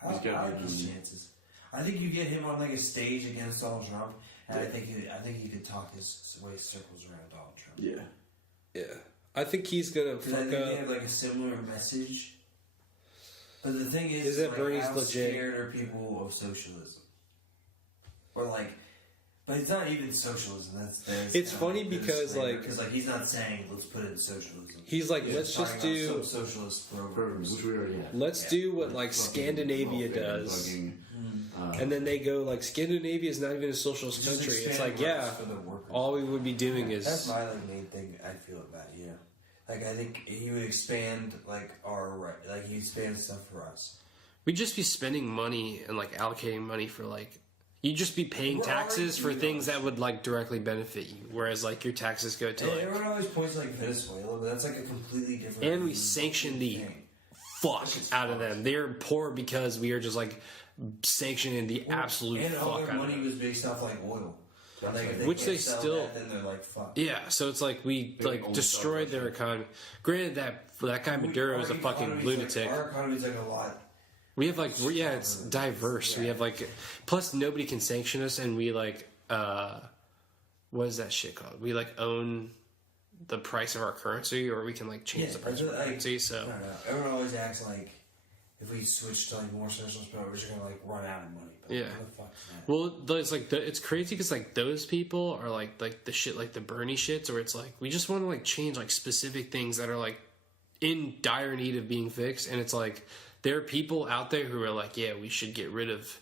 I like his chances. I think you get him on like a stage against Donald Trump, and I think he could talk his way circles around Donald Trump. Yeah. Yeah. I think he's gonna fuck I think up. they have like a similar message. But the thing is that like, Bernie's how legit? scared are people of socialism? Or like, but it's not even socialism. That's It's funny because like he's not saying let's put it in socialism. He's like let's just do some socialist programs. Which we already have. Let's do what like Scandinavia does. And then they go like Scandinavia is not even a socialist Just country. It's expand like rights for the workers. all we would be doing is That's my like main thing I feel about it, yeah. Like I think he would expand like our right, like he expands stuff for us. we'd just be spending money and like allocating money for like you'd just be paying We're taxes for already things that would like directly benefit you, whereas like your taxes go to like Everyone always points like Venezuela, but that's like a completely different. and we sanction the thing. fuck out of them. They're poor because we are just like sanctioning the absolute and all fuck their out of money them. was based off like oil. Like, if they Which can't they sell still- that, then they're like fuck. Yeah, so it's like we like only destroyed sell their economy. Granted that guy Maduro is a fucking lunatic. Our economy's like a lot. We have like it's diverse. We have like plus nobody can sanction us, and we like what is that shit called? We like own the price of our currency, or we can like change the price of our currency. So I don't know. Everyone always acts like if we switch to like more socialist power, we're just gonna like run out of money. But yeah. what the fuck is that? Well, it's like it's crazy because like those people are like the shit like the Bernie shits, where it's like we just want to like change like specific things that are like in dire need of being fixed, and it's like there are people out there who are like, yeah, we should get rid of,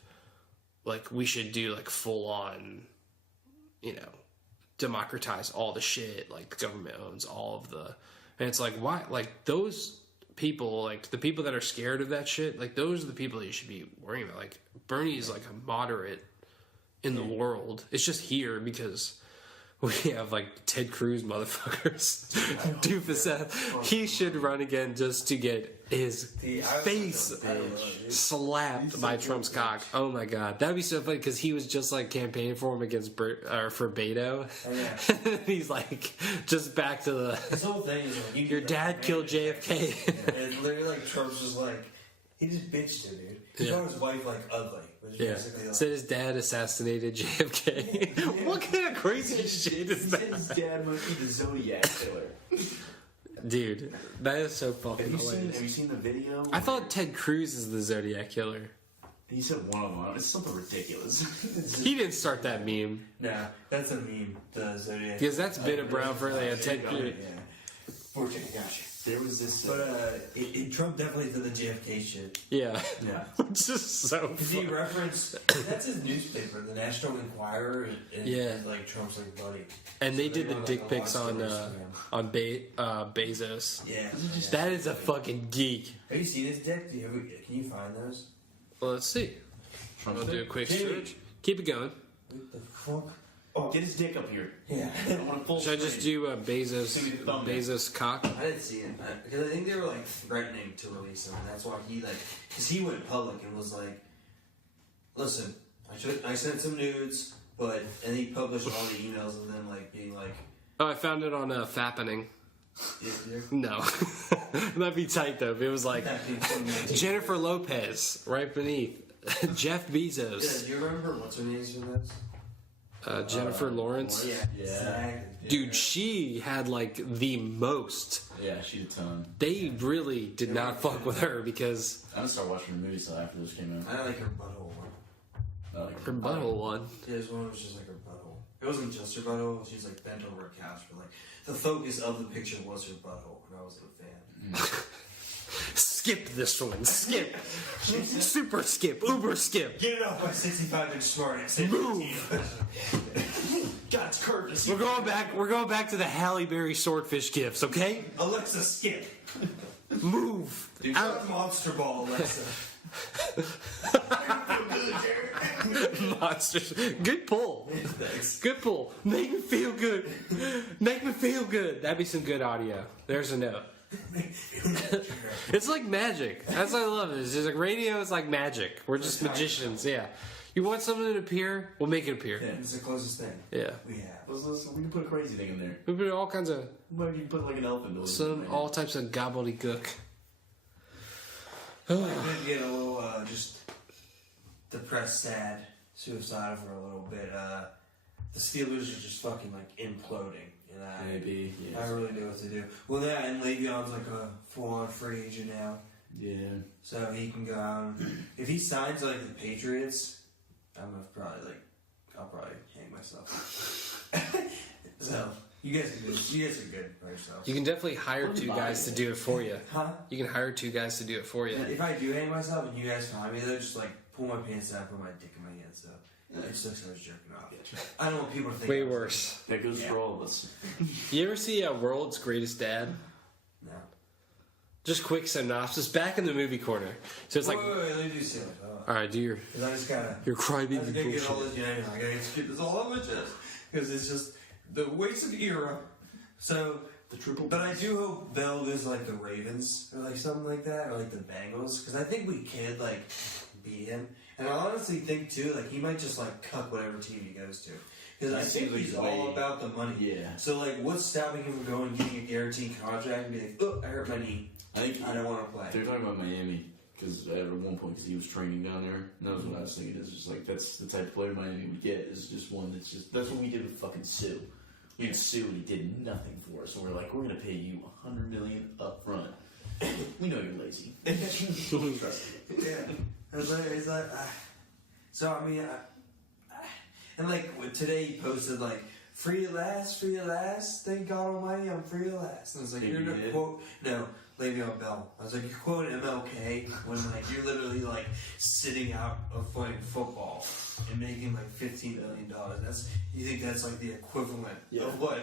like, we should do like full on, you know, democratize all the shit like the government owns all of the, and it's like why like those people, like the people that are scared of that shit, like those are the people that you should be worrying about. Like Bernie is like a moderate in the world. It's just here because we have like Ted Cruz motherfuckers. Doofus, he should run again just to get his face slapped by Trump's cock. Oh my god, that'd be so funny because he was just like campaigning for him against for Beto. Oh, yeah. He's like just back to the. His whole thing is like your dad killed JFK. Yeah, and literally like Trump's just like he just bitched him, dude. He called his wife like ugly. Which Yeah. basically like, Said his dad assassinated JFK. What kind of crazy shit is that? His dad must be the Zodiac killer. Dude, that is so fucking hilarious. Have you seen the video? I thought Ted Cruz is the Zodiac killer. He said one of them. It's something ridiculous. He didn't start that meme. nah, that's a meme. The Zodiac. Because that's been around for like Ted Cruz. Yeah. Fortunate, gotcha. There was this. But Trump definitely did the JFK shit. Yeah. Yeah. Which is so Because he funny. referenced that's his newspaper, the National Enquirer, and Yeah. like Trump's like buddy. And they So did the run, dick like, a lot pics of on stories from him. Bezos. Yeah. That is a fucking geek. Have you seen his dick? Can you find those? Well, let's see. We'll do a quick search. Keep it going. What the fuck? Oh, get his dick up here. Yeah. I want a full Should I just screen. do Bezos cock? I didn't see it because I think they were like threatening to release him, and that's why he like because he went public and was like, "Listen, I sent some nudes, but," and he published all the emails of them like being like, Oh, I found it on Fappening. yeah, No. That'd be tight though. If it was like Jennifer Lopez right beneath Jeff Bezos. do you remember what's her name's in this? Jennifer Lawrence. Yeah, Yeah. Dude, she had like the most. Yeah, she's a ton. They really did not fuck with her because I'm gonna start watching the movie so after this came out. I like her butthole one. I like her butthole one. Yeah, this one was just like her butthole. It wasn't just her butthole. She was like bent over a couch, but like the focus of the picture was her butthole, and I wasn't a fan. Skip this one. Skip. Super skip. Uber skip. Get it off my 65-inch smart. Move. God's curtains. We're going back to the Halle Berry swordfish gifts, okay? Alexa, skip. Move. Dude, Out. Monster Ball, Alexa. Monsters. Good pull. Thanks. Good pull. Make me feel good. Make me feel good. That'd be some good audio. There's a note. It's like magic. That's what I love. It's just like radio is like magic. We're just magicians. Yeah. You want something to appear? We'll make it appear. Yeah, it's the closest thing Yeah. we have. We can put a crazy thing in there. We put all kinds of Maybe you can put like an elephant noise. all types of gobbledygook. I did get a little just depressed, sad, suicidal for a little bit. The Steelers are just fucking like imploding. And Maybe. I don't really know what to do. Well, that and Le'Veon's like a full-on free agent now, Yeah. so he can go out. If he signs like the Patriots, I'll probably hang myself. So you guys are good by yourselves. You can definitely hire two guys to do it for you. Huh? You can hire two guys to do it for you. If I do hang myself and you guys find me, they'll just like pull my pants down, put my dick in my hand. So it just looks like I was jerking off. I don't want people to think. Way worse. That goes for all of us. You ever see World's Greatest Dad? No. Just quick synopsis. Back in the movie corner. So it's like, wait, let me do something. all right, do your Because I just gotta. your crybaby I just gotta get all bullshit. this. I gotta get this all on my chest because it's just the wasted era. So The triple. But I do hope Bell is like the Ravens or like something like that, or like the Bengals, because I think we could like beat him. And I honestly think too, like he might just like cut whatever team he goes to, because I think he's all about the money. Yeah. So like, what's stopping him from going and getting a guaranteed contract and be like, oh, I hurt my knee. I think I don't want to play. They're talking about Miami. because at one point, because he was training down there, and that was what I was thinking. Is just like that's the type of player Miami would get. Is just one that's what we did with fucking Sue. We had Sue, and he did nothing for us. So we're like, we're gonna pay you $100 million up front. We know you're lazy. Yeah, it's like so. I mean, and like today he posted like. Free at last, thank God Almighty, I'm free at last. And I was like, you're gonna quote, no, Le'Veon Bell. I was like, you're quoting MLK when like you're literally like sitting out of playing football and making like $15 million. You think that's like the equivalent of what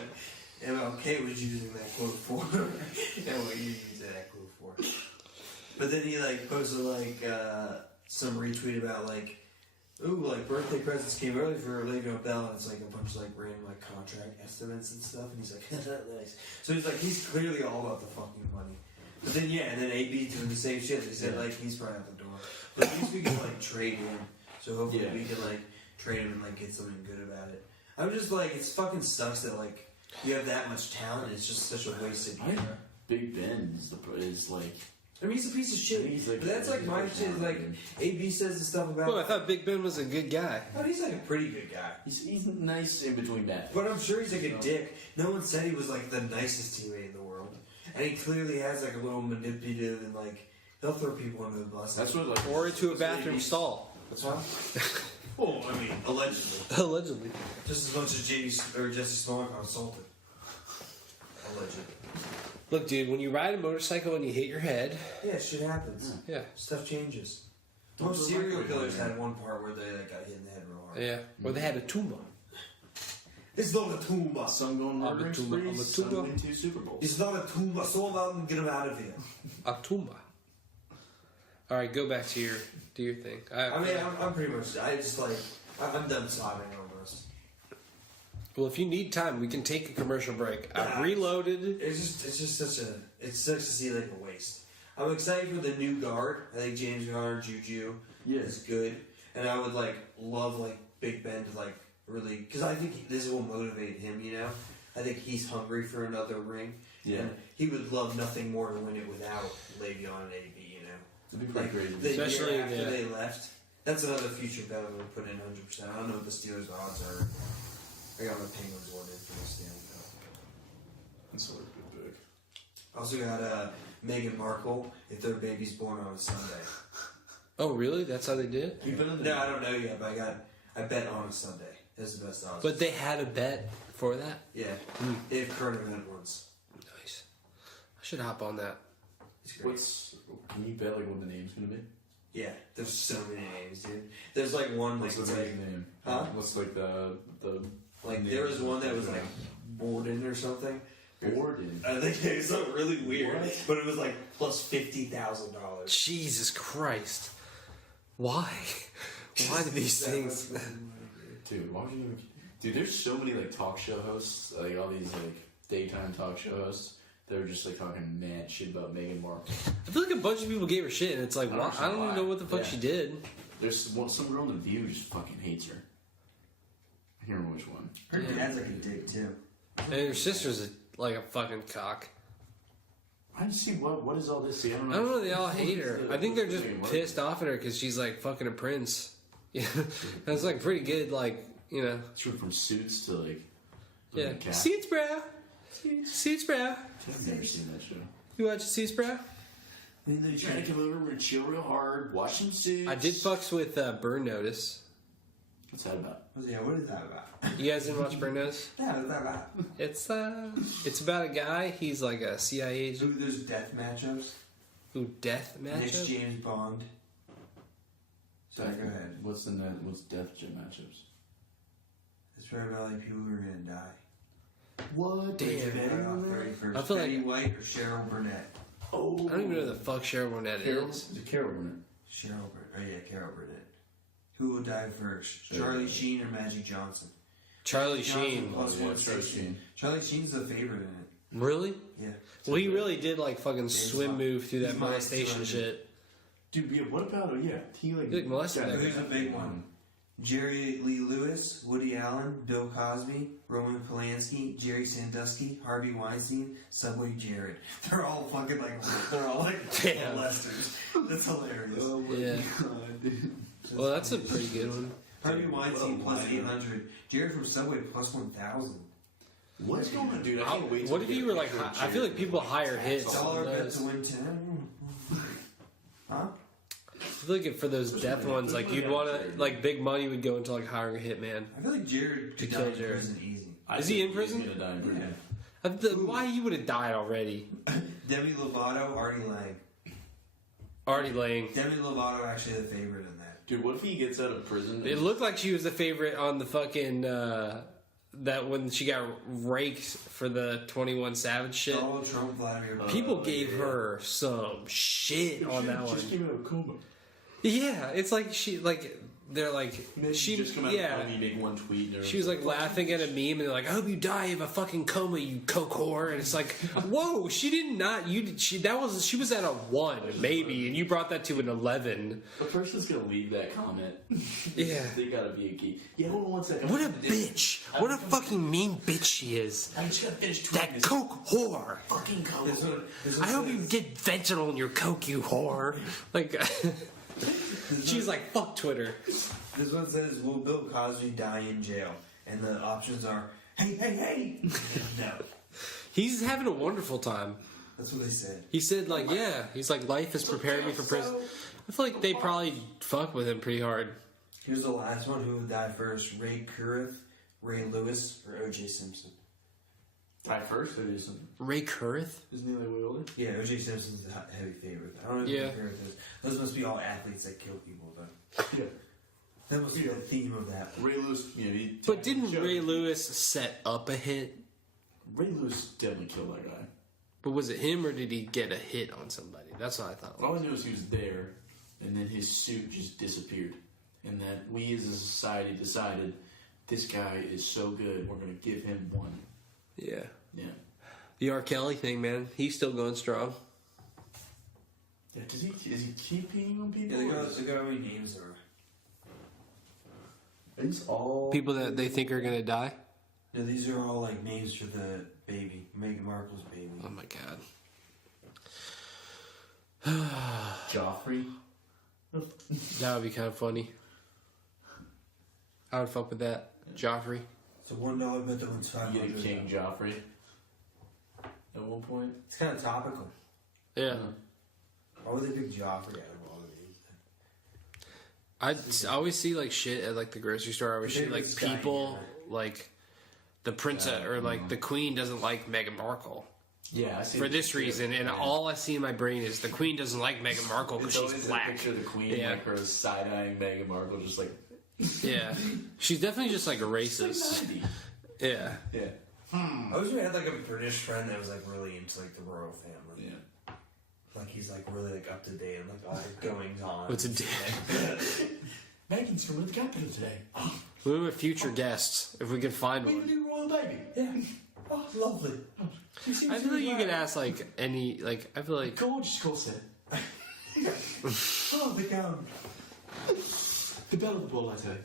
MLK was using that quote for, and what you use that quote for. But then he like posted like some retweet about like. Ooh, like birthday presents came early for Le'Veon Bell, and it's like a bunch of like random like contract estimates and stuff, and he's like, nice. So he's like, he's clearly all about the fucking money. But then and then AB doing the same shit. He said like he's probably out the door. But at least we can like trade him, so hopefully we can like trade him and like get something good about it. I'm just like, it's fucking sucks that like you have that much talent. It's just such a wasted year. Big Ben is like. I mean, he's a piece of shit. But that's like my shit. Is like AB says the stuff about. Well, I thought Big Ben was a good guy. Oh, he's like a pretty good guy. He's nice in between that. But I'm sure he's like a dick. No one said he was like the nicest teammate in the world, and he clearly has like a little manipulative and like he'll throw people under the bus. That's what like. Or into a bathroom stall. That's fine. Well, I mean, allegedly. Allegedly. Just as much as Jussie Smollett got assaulted. Allegedly. Look, dude, when you ride a motorcycle and you hit your head... Yeah, shit happens. Yeah. Stuff changes. Most serial killers had one part where they like, got hit in the head real hard. Yeah, or they had a tumor. It's not a tumor. Some going murdering sprees, some win 2 Super Bowls. It's not a tumor. So about them, get them out of here. A tumor. All right, go back to your thing. I'm pretty much... I just like... I'm done sobbing almost. Well, if you need time, we can take a commercial break. I've reloaded. It's just such a... It sucks to see like a waste. I'm excited for the new guard. I think James Garner, Juju is good. And I would like love like Big Ben to like really... Because I think this will motivate him, you know? I think he's hungry for another ring. Yeah. And he would love nothing more to win it without Le'Veon and AB, you know? It'd be pretty crazy. The year after they left. That's another future bet I'm going to put in 100%. I don't know what the Steelers' odds are. I got my Penguins one in for the Stanley Cup. That's sort of good. I also got Meghan Markle if their baby's born on a Sunday. Oh, really? That's how they did? No, I don't know yet, but I bet on a Sunday. That's the best odds. But they had a bet for that? Yeah. They have current event ones. Nice. I should hop on that. Can you bet like what the name's gonna be? Yeah, there's so many names, dude. There's like one like what's the name? Huh? What's like the like there was one that was like Borden or something. Borden. I think it was something really weird, but it was like plus $50,000. Jesus Christ! Why? Why do these things? Dude, why would you even... Dude, there's so many like talk show hosts, like all these like daytime talk show hosts. They were just like talking mad shit about Meghan Markle. I feel like a bunch of people gave her shit, and it's like, I don't even know what the fuck she did. There's some girl in The View who just fucking hates her. I can't remember which one. Her dad's like a dick too. And her sister's like a fucking cock. I just see what is all this? See, I don't know. They all hate her. I think they're just pissed off at her because she's like fucking a prince. Yeah, that's like pretty good. Like, you know, she went from Suits to like Suits, bro. Suits, bro. I've never seen that show. You watch Suits, bro? You're trying to come over and chill real hard, watch some Suits. I did fucks with Burn Notice. What's that about? Yeah, what is that about? You guys didn't watch Burn Notice? Yeah, what's that about? It's about a guy. He's like a CIA agent. Ooh, there's death matchups. Ooh, death matchups? Next James Bond. Sorry, go ahead. What's death gym matchups? It's probably about like people who are gonna die. What? Damn. I feel like Betty White or Cheryl Burnett. Oh, I don't even know who the fuck Cheryl Burnett is. Carol Burnett. Cheryl Burnett. Oh yeah, Carol Burnett. Who will die first? Charlie Sheen or Magic Johnson? Charlie Sheen. Charlie Sheen's the favorite in it. Really? Yeah. Well, he really did like fucking swim move through that molestation shit. Dude, yeah, what about he like molested that guy. Who's a big one? Jerry Lee Lewis, Woody Allen, Bill Cosby, Roman Polanski, Jerry Sandusky, Harvey Weinstein, Subway Jared. They're all fucking they're all molesters. That's hilarious. Oh my god, dude. Well, that's a pretty good one. Harvey Weinstein plus 800. Jared from Subway plus 1,000. What's going on, dude? I can't wait. What if you were like? I feel like people hire hits. Dollar on bet those. to win 10. Huh? I feel like for those death ones, like you'd want to, like big money would go into like hiring a hitman. I feel like Jared To could kill die in Jared. prison easy. Is he in prison? He's gonna die in prison. Why he would have died already? Demi Lovato, Artie Lang. Already laying. Demi Lovato actually the favorite in that. Dude, what if he gets out of prison? It looked like she was the favorite on the fucking that when she got raked for the 21 Savage shit. Donald Trump, Vladimir Putin. People gave her some shit on that one. Just came out of coma. Yeah, it's like they're like She just come out of coma, you make one tweet. And she was like laughing at a meme, and they're like, "I hope you die of a fucking coma, you coke whore." And it's like, whoa, she did not. She was at a 1 maybe, and you brought that to an 11. The person's gonna leave that comment. Yeah, they gotta be a key. Yeah, hold on one second. what a bitch! What a fucking mean bitch she is. I just gotta finish tweeting That this. coke whore. Fucking coke. I hope you get fentanyl in your coke, you whore. Like, she's like, fuck Twitter. This one says, will Bill Cosby die in jail? And the options are, hey. No. He's having a wonderful time. That's what they said. He said, like, yeah. He's like, life has prepared me for prison. I feel like they probably fuck with him pretty hard. Here's the last one. Who would die first? Ray Kurth, Ray Lewis, or O.J. Simpson? Die first, or is Ray Kurth? Isn't he like way older? Yeah, O.J. Simpson's the heavy favorite. I don't know who Yeah. the favorite is. Those must be all athletes that kill people, though. Yeah. That must be the theme of that. Ray Lewis, he But didn't Ray Lewis set up a hit? Ray Lewis definitely killed that guy. But was it him, or did he get a hit on somebody? That's what I thought. All I knew is he was there, and then his suit just disappeared. And that we as a society decided, this guy is so good, we're going to give him one. Yeah. Yeah. The R. Kelly thing, man. He's still going strong. Yeah, is he keep peeing on people? Yeah, they got how many names are. It's all People that they think are going to die? No, these are all like names for the baby, Meghan Markle's baby. Oh my god. Joffrey. That would be kind of funny. I would fuck with that. Joffrey. It's a $1 bet that wins You get $500. a King Joffrey at one point. It's kind of topical. Yeah. Why would they pick Joffrey out of all of these? I always see like shit at like the grocery store. I always see like people like the princess or like the queen doesn't like Meghan Markle. Yeah, I see for this reason, and all I see in my brain is the queen doesn't like Meghan Markle because It's she's always black. a picture of the queen, Yeah. like her side-eyeing Meghan Markle, just like... Yeah, she's definitely just like a racist. Yeah. Yeah. I wish we had like a British friend that was like really into like the royal family. Yeah. Like he's like really like up to date and like all the goings on. What's a dick? Megan's from the capital today. We have future guests if we can find We one. do royal baby. Yeah. Oh, lovely. I feel like you could ask like any like I feel like Gorgeous corset. Oh, the gown. The bell of the ball, I say.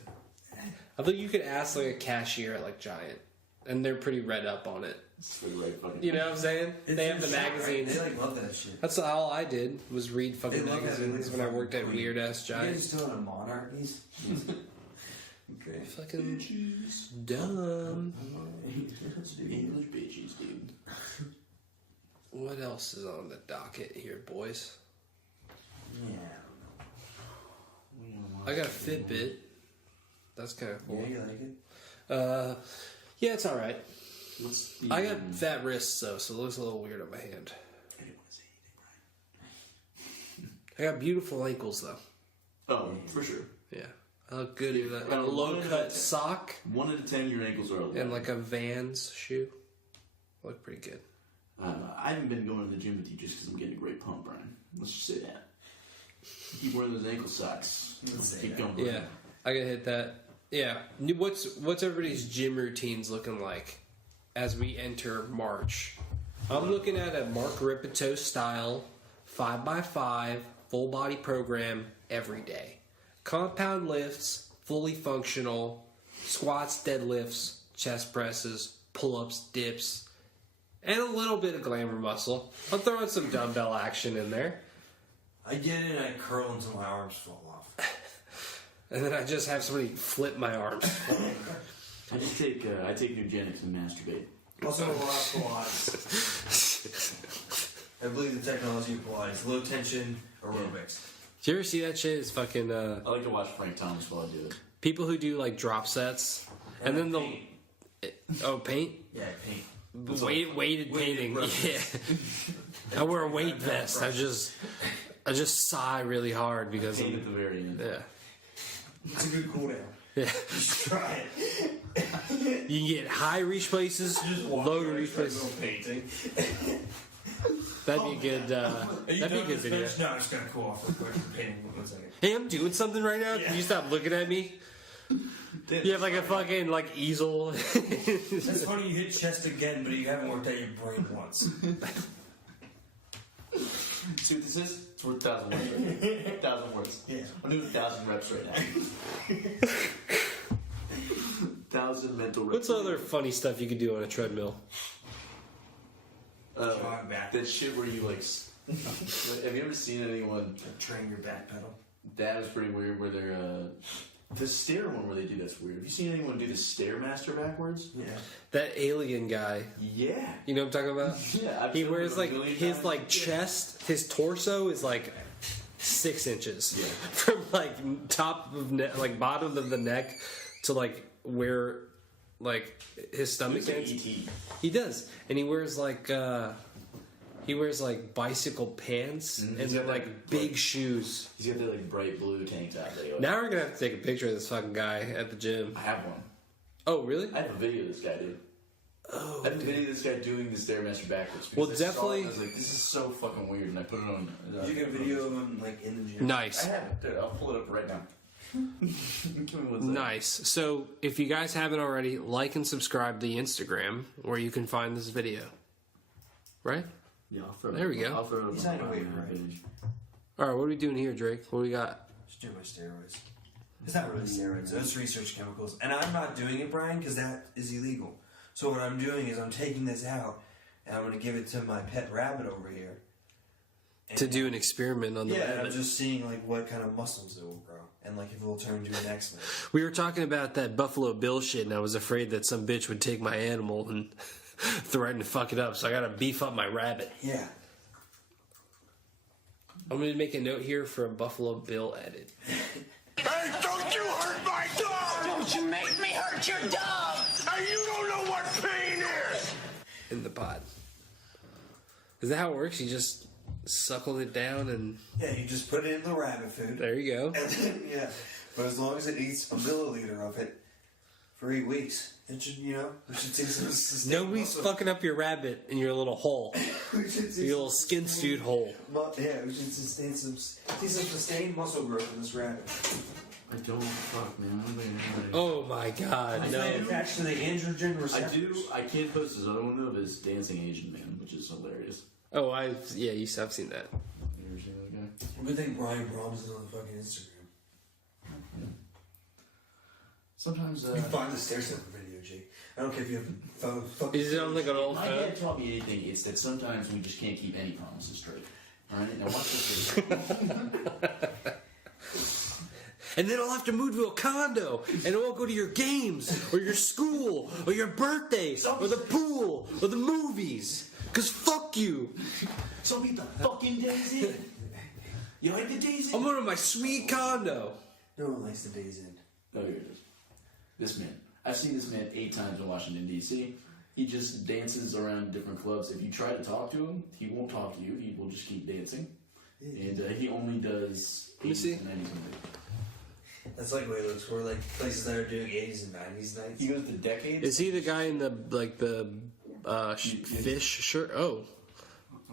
I think you could ask like a cashier at like Giant, and they're pretty read up on it. It's really right fucking... You know what I'm saying? They have the magazines. They like love that shit. That's all I did was read fucking They love that. magazines when I worked at weird ass You guys Giant. still in a monarchies? Okay. Fucking dumb. English bitches, dude. What else is on the docket here, boys? Yeah. I got a Fitbit. That's kind of cool. Yeah, you like it? Yeah, it's all right. What's the, I got fat wrists though, so it looks a little weird on my hand. I didn't want to say anything, I got beautiful ankles though. Brian. Oh, for sure. Yeah, I look good in that. And a low cut sock 1 out of 10, your ankles are and like a Vans shoe. Look pretty good. I haven't been going to the gym with you just because I'm getting a great pump, Brian. Let's just say that. Keep wearing those ankle socks. Keep going, Brian. Yeah, I gotta hit that. Yeah, what's everybody's gym routines looking like as we enter March? I'm looking at a Mark Ripito style 5x5 full body program every day. Compound lifts, fully functional squats, deadlifts, chest presses, pull-ups, dips, and a little bit of glamour muscle. I'm throwing some dumbbell action in there. I get it and I curl until my arms fall off. And then I just have somebody flip my arms. I just take eugenics and masturbate. Also, a lot of Pilates. I believe the technology of Pilates. Low tension aerobics. Do you ever see that shit? It's fucking... I like to watch Frank Thomas while I do it. people who do like drop sets, and then they'll... paint? Yeah, paint. Weighted painting. Yeah. I wear a weight vest. I just sigh really hard because paint at the very end. Yeah. It's a good cool down. Yeah. You should try it. You can get high reach places, low reach places. Painting. That'd be a good. That'd be a good video. No, I'm just gonna cool off real quick. Painting 1 second. Hey, I'm doing something right now. Can you stop looking at me? You have like a fucking like easel. That's funny. You hit chest again, but you haven't worked out your brain once. See what this is? It's worth 1,000 words. Right? 1,000 words. Yeah. I'm doing 1,000 reps right now. 1,000 mental reps. What's other funny stuff you could do on a treadmill? That shit where you like. Have you ever seen anyone train your back pedal? That was pretty weird. Where they're the stair one where they do that's weird. Have you seen anyone do the stairmaster backwards? Yeah. That alien guy. Yeah. You know what I'm talking about? Yeah. He wears like his like chest, his torso is like 6 inches from like top of like bottom of the neck to like where like his stomach ends. He does, and he wears like bicycle pants and then like big shoes. He's got the like bright blue tank top. Now we're gonna have to take a picture of this fucking guy at the gym. I have one. Oh really? I have a video of this guy, dude. I have a video of this guy doing the stairmaster backwards. Well, definitely. I was like, this is so fucking weird, and I put it on. Did you get a video of him like in the gym? Nice. I have it, dude. I'll pull it up right now. Nice. So, if you guys haven't already, like and subscribe to the Instagram where you can find this video. Right? Yeah, I'll throw it. There we go. I'll throw it. He's not away from page. All right, what are we doing here, Drake? What do we got? Just doing my steroids. It's not really steroids. It's research chemicals, and I'm not doing it, Brian, because that is illegal. So what I'm doing is I'm taking this out, and I'm going to give it to my pet rabbit over here. To do an experiment on the and rabbit. I'm just seeing like what kind of muscles it will grow, and like if it will turn into an X-Men. We were talking about that Buffalo Bill shit, and I was afraid that some bitch would take my animal and threaten to fuck it up, so I gotta beef up my rabbit. Yeah. I'm gonna make a note here for a Buffalo Bill edit. Hey, don't you hurt my dog! Don't you make me hurt your dog! And you don't know what pain is! In the pod. Is that how it works? You just suckle it down and... Yeah, you just put it in the rabbit food. There you go. And then, yeah. But as long as it eats a milliliter of it for 8 weeks, it should, we should see some sustained Nobody's muscle. fucking up your rabbit in your little hole. We should see Your little skin suit hole. Yeah, we should see some sustained muscle growth in this rabbit. I don't fuck, man. I don't think I know. Oh my god, It's no. attached to the androgen receptors. I do. I can't post this other one though of his dancing Asian man, which is hilarious. Oh, I've seen that. You ever seen that guy? Good thing Brian Brahms is on the fucking Instagram. Sometimes You find the stair step video, Jake. I don't care if you have phone. Is it on like an old my phone? dad taught me anything. It's that sometimes we just can't keep any promises straight. All right, now watch this video. And then I'll have to move to a condo, and I won't go to your games, or your school, or your birthday, or the pool, or the movies. Cause fuck you. So meet the fucking days in. You like the days in? I'm going to my sweet condo. No one likes the days in. Oh, here it is. This man. I've seen this man 8 times in Washington, D.C. He just dances around different clubs. If you try to talk to him, he won't talk to you. He will just keep dancing. And he only does 80s and 90s and 90s. That's like the way it looks. We're like places that are doing 80s and 90s nights. He goes to decades. Is he the guy in the fish shirt? Oh,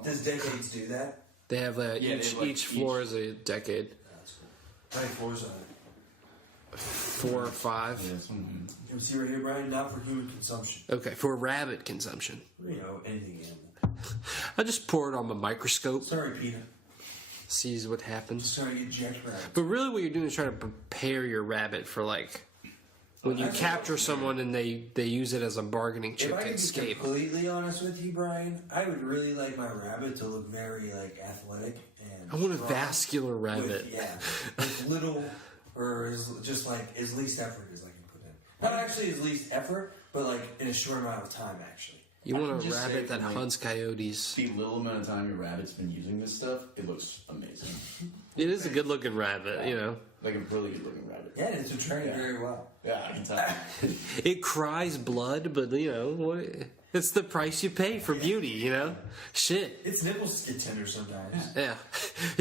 Does decades do that? they have each floor is a decade. That's cool. How many floors are there? 4 or 5. Yeah, something. You can see right here, Brian, not for human consumption. Okay, for rabbit consumption. Anything animal. I just pour it on my microscope. Sorry, Peter. sees what happens. Sorry, you jackrabbit. But really what you're doing is trying to prepare your rabbit for, like, when you capture someone and they use it as a bargaining chip to escape. If I can be completely honest with you, Brian, I would really like my rabbit to look very, like, athletic and I want a strong vascular rabbit. With little, or just like as least effort as I can put in. Not actually as least effort, but like in a short amount of time, actually. You want a rabbit that hunts coyotes. The little amount of time your rabbit's been using this stuff, it looks amazing. It is a good looking rabbit, you know. Like a really good looking rabbit. Yeah, it's been trained very well. Yeah, I can tell. It cries blood, but you know what? It's the price you pay for beauty, you know. Shit. Its nipples get tender sometimes. Yeah.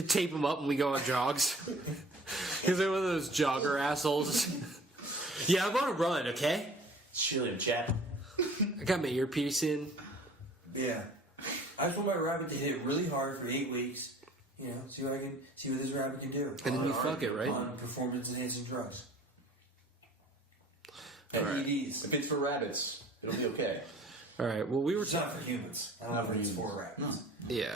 Tape them up when we go on jogs. Because they're one of those jogger assholes. Yeah, I'm on a run, okay? It's chilly in chat. I got my earpiece in. Yeah. I just want my rabbit to hit it really hard for 8 weeks. You know, see what this rabbit can do. And then you fuck it, right? On performance enhancing drugs. And All right. EDs. If it's for rabbits, it'll be okay. All right. Well, we were It's not for humans. I don't know if it's for rabbits. No. Yeah.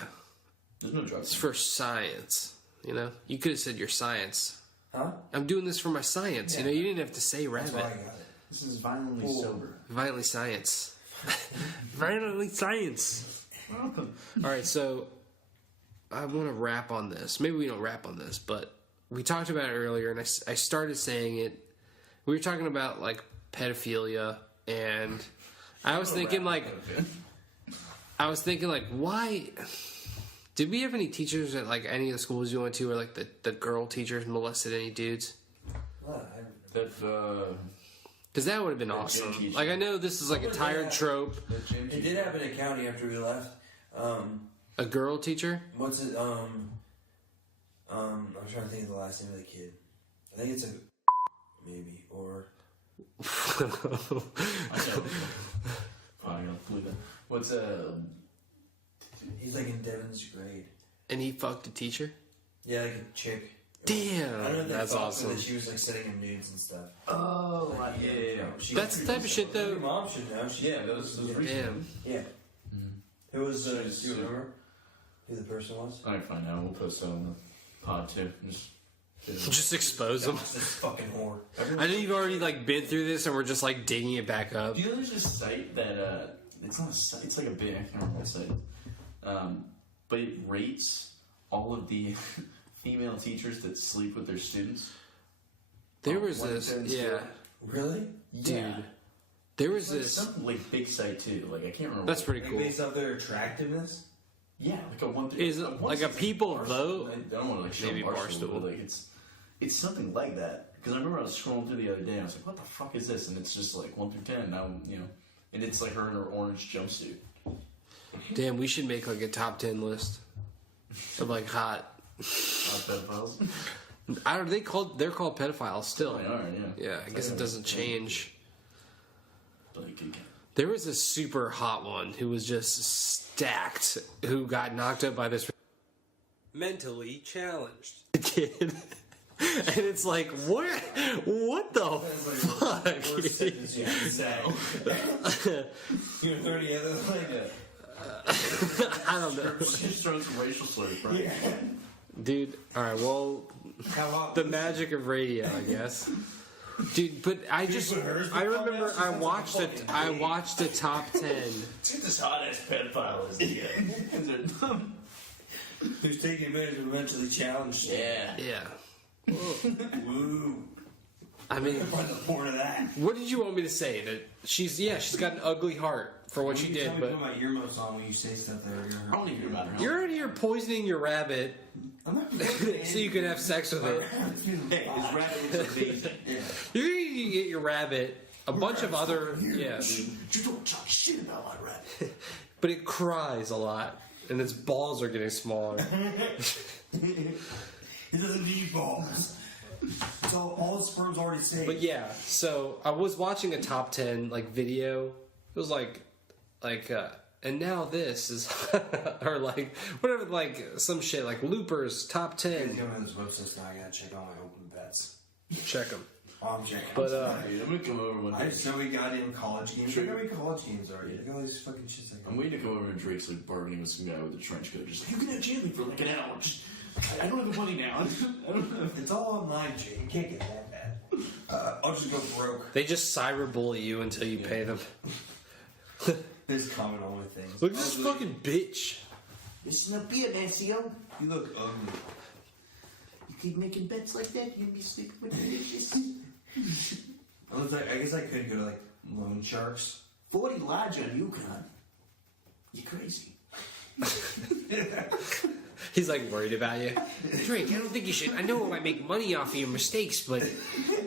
There's no drugs. It's for science. You know, you could have said your science. Huh? I'm doing this for my science. Yeah. You know, you didn't have to say rabbit. That's why I got it. This is violently sober. Violently science. Violently science. All right, so I want to wrap on this. Maybe we don't wrap on this, but we talked about it earlier, and I started saying it. We were talking about, like, pedophilia, and I was thinking, like, why... Did we have any teachers at, like, any of the schools you went to where, like, the girl teachers molested any dudes? Because that would have been awesome. Like, I know this is, like, a tired trope. It did happen in county after we left. A girl teacher? What's it, I'm trying to think of the last name of the kid. I think it's a... Maybe, or... What's He's like in Devin's grade. And he fucked a teacher? Yeah, like a chick. Damn, I don't know if that's awesome. That she was like sending him nudes and stuff. Oh, right, yeah. That's the type of shit, though. Your mom should know. Those Damn. Yeah. Who was, do you remember who the person was? I can find out. We'll post it on the pod, too. Just expose them. This fucking whore. I know you've already, like, been through this and we're just, like, digging it back up. Do you know there's this site that, it's not a site, it's like a big, I can't remember what site. But it rates all of the female teachers that sleep with their students. There was this, yeah. Really? Dude. Yeah. There was Like this. some like big site too. Like I can't remember. That's pretty cool. Based off their attractiveness? Yeah, like a one. Is it like a people vote? I don't want to like show Maybe Barstool, Barstool. but like it's something like that. Because I remember I was scrolling through the other day and I was like, what the fuck is this? And it's just like 1 through 10. Now and it's like her in her orange jumpsuit. Damn, we should make like a top 10 list of like hot pedophiles. They're called pedophiles still. They are, yeah. Yeah, I guess it doesn't change. But it could. There was a super hot one who was just stacked, who got knocked up by this mentally challenged kid. And it's like, what the fuck? You're 30 other I don't know. Just throws racial slurs, right? Yeah. Dude, alright, well, the magic of radio, I guess. Dude, but I remember I watched the top 10. See this hot ass pedophile is the Who's taking advantage of a mentally challenged? Yeah. Yeah. Woo. I mean, What's the point of that? what did you want me to say? That she's got an ugly heart for what she did, but put my earmuffs on when you say stuff that are gonna hurt. I don't even hear about her. you're in here poisoning your rabbit I'm not so you can have sex with it. Hey, his rabbit was amazing. You're gonna get your rabbit a bunch of other You don't talk shit about my rabbit. but it cries a lot and its balls are getting smaller. It doesn't need balls. It's all the sperm's already saved. But yeah, so I was watching a top 10 like video. It was like and now this is or like whatever, like some shit like Loopers top 10. I'm going to this website now. I gotta check on my open bets. Check them. Oh, I'm checking. But I'm gonna come over one I day. just know we got in college games. Look how many college games are you? Look at all these fucking shits. I'm waiting to come over and Drake's like bargaining with some guy with a trench coat. Just like, you can have Jamie for like an hour. Just I don't have the money now. I don't have. It's all online, Jay. You can't get that bad. I'll just go broke. They just cyberbully you until you pay them. There's common only things. Look at this fucking bitch. Listen up here, Nancy-o. You look ugly. You keep making bets like that, you'll be sleeping with the dishes. I guess I could go to like loan sharks. 40 large on UConn. You crazy. He's like worried about you. Drake, I don't think you should. I know I might make money off of your mistakes, but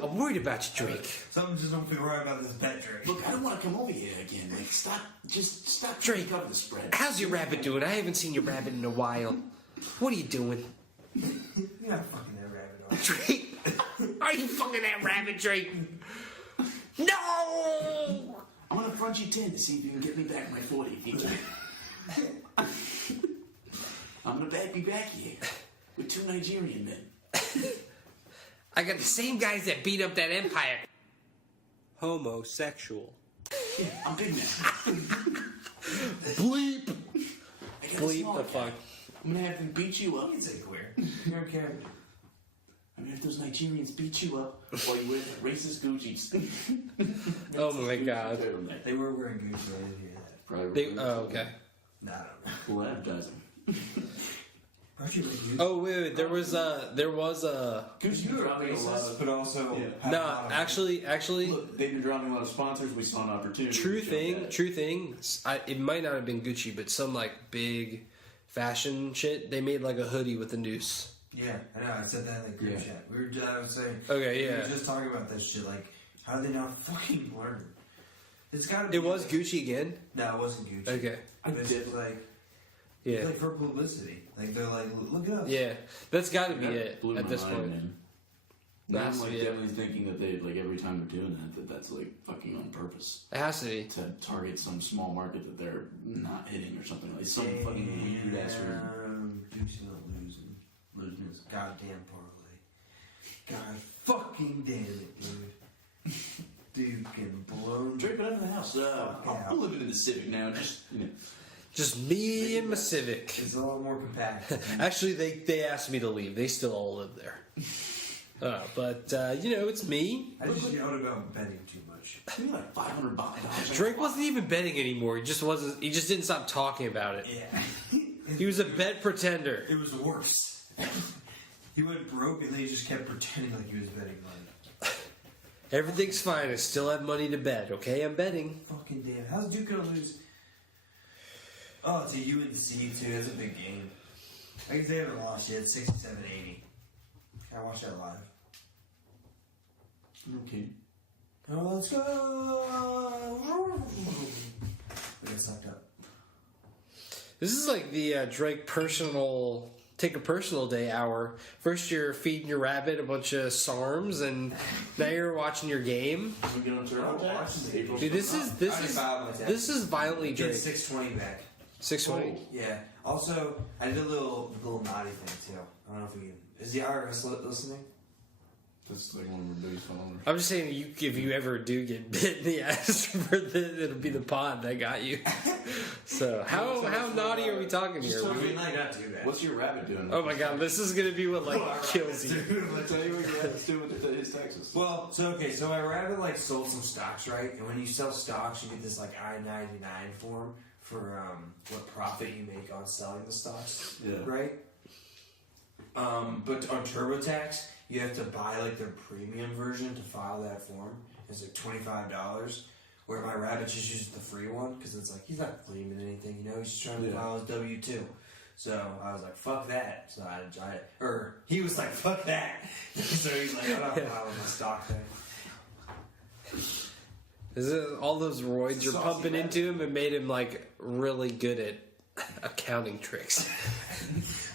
I'm worried about you, Drake. Something just don't feel right about this bet, Drake. Look, I don't want to come over here again. Like, stop Drake, cover the spread. How's your rabbit doing? I haven't seen your rabbit in a while. What are you doing? You're not fucking that rabbit on. Drake, are you fucking that rabbit, Drake? No! I'm gonna front you 10 to see if you can get me back my 40 if you can. I'm gonna be back here with 2 Nigerian men. I got the same guys that beat up that empire. Homosexual. Yeah, I'm big now. Bleep. I got a Bleep small the guy. fuck. I'm gonna have them beat you up. You can say queer. You don't care. I'm gonna have those Nigerians beat you up while you wear racist Gucci's. Oh my god. They were wearing Gucci. I didn't hear that. Probably. Okay. Nah, I don't know. Cool advertising. Aren't you like Gucci? Oh wait, there was a Gucci You were dropping a lot racist, of. but also Yeah. no, actually, Look, they've been dropping a lot of sponsors. We saw an opportunity. true to show thing. that. True thing. It might not have been Gucci, but some like big fashion shit. They made like a hoodie with a noose. Yeah, I know. I said that in the group chat. I was saying. Okay, yeah. We were just talking about this shit. Like, how do they not fucking learn? It's gotta be. It was Gucci again. No, it wasn't Gucci. Okay. It's just like. Yeah. It's like for publicity. Like they're like, look at us. Yeah, that's got to be That it blew at my this mind, point. man. Now I'm That's like it. definitely thinking that they like every time they're doing that's like fucking on purpose It has to be. to target some small market that they're not hitting or something like some fucking weird ass reason. Juicy not losing his goddamn parlay. God fucking damn it, dude. Dude can blown. Drake, but out of the house. I'm living in the Civic now. Just Just me and my Civic. It's a lot more compact. Actually, they asked me to leave. They still all live there. But it's me. I just yelled about betting too much. you like $500. Drake wasn't even betting anymore. He just wasn't. He just didn't stop talking about it. Yeah. He was a bet pretender. It was worse. He went broke and then he just kept pretending like he was betting money. Everything's fine. I still have money to bet. Okay, I'm betting. Fucking damn. How's Duke gonna lose? Oh, it's a UNC too. That's a big game. I guess they haven't lost yet. 67-80. I watched that live. Okay. Oh, let's go! I got sucked up. This is like the Drake take a personal day hour. First you're feeding your rabbit a bunch of SARMs, and now you're watching your game. Can we get on TurboTax? Dude, this is violently Get Drake. 620 back. 620. Yeah. Also, I did a little naughty thing too. I don't know if we can. Is the IRS listening? That's like one of our biggest followers. I'm just saying, if you ever do get bit in the ass, it'll be the pod that got you. So how naughty are we talking here? Not too bad. What's your rabbit doing? Oh my god, this is gonna be what kills you. Let's tell you what your rabbit's doing with his taxes. Well, so my rabbit sold some stocks, right? And when you sell stocks, you get this I-99 form for what profit you make on selling the stocks, right? But on TurboTax, you have to buy their premium version to file that form. It's $25. Where my rabbit just uses the free one because it's he's not claiming anything, he's just trying to file his W-2. So I was like, fuck that. So he was like, fuck that. So he's like, I'm not filing my stock thing. Is it all those roids you're pumping into him and made him really good at accounting tricks?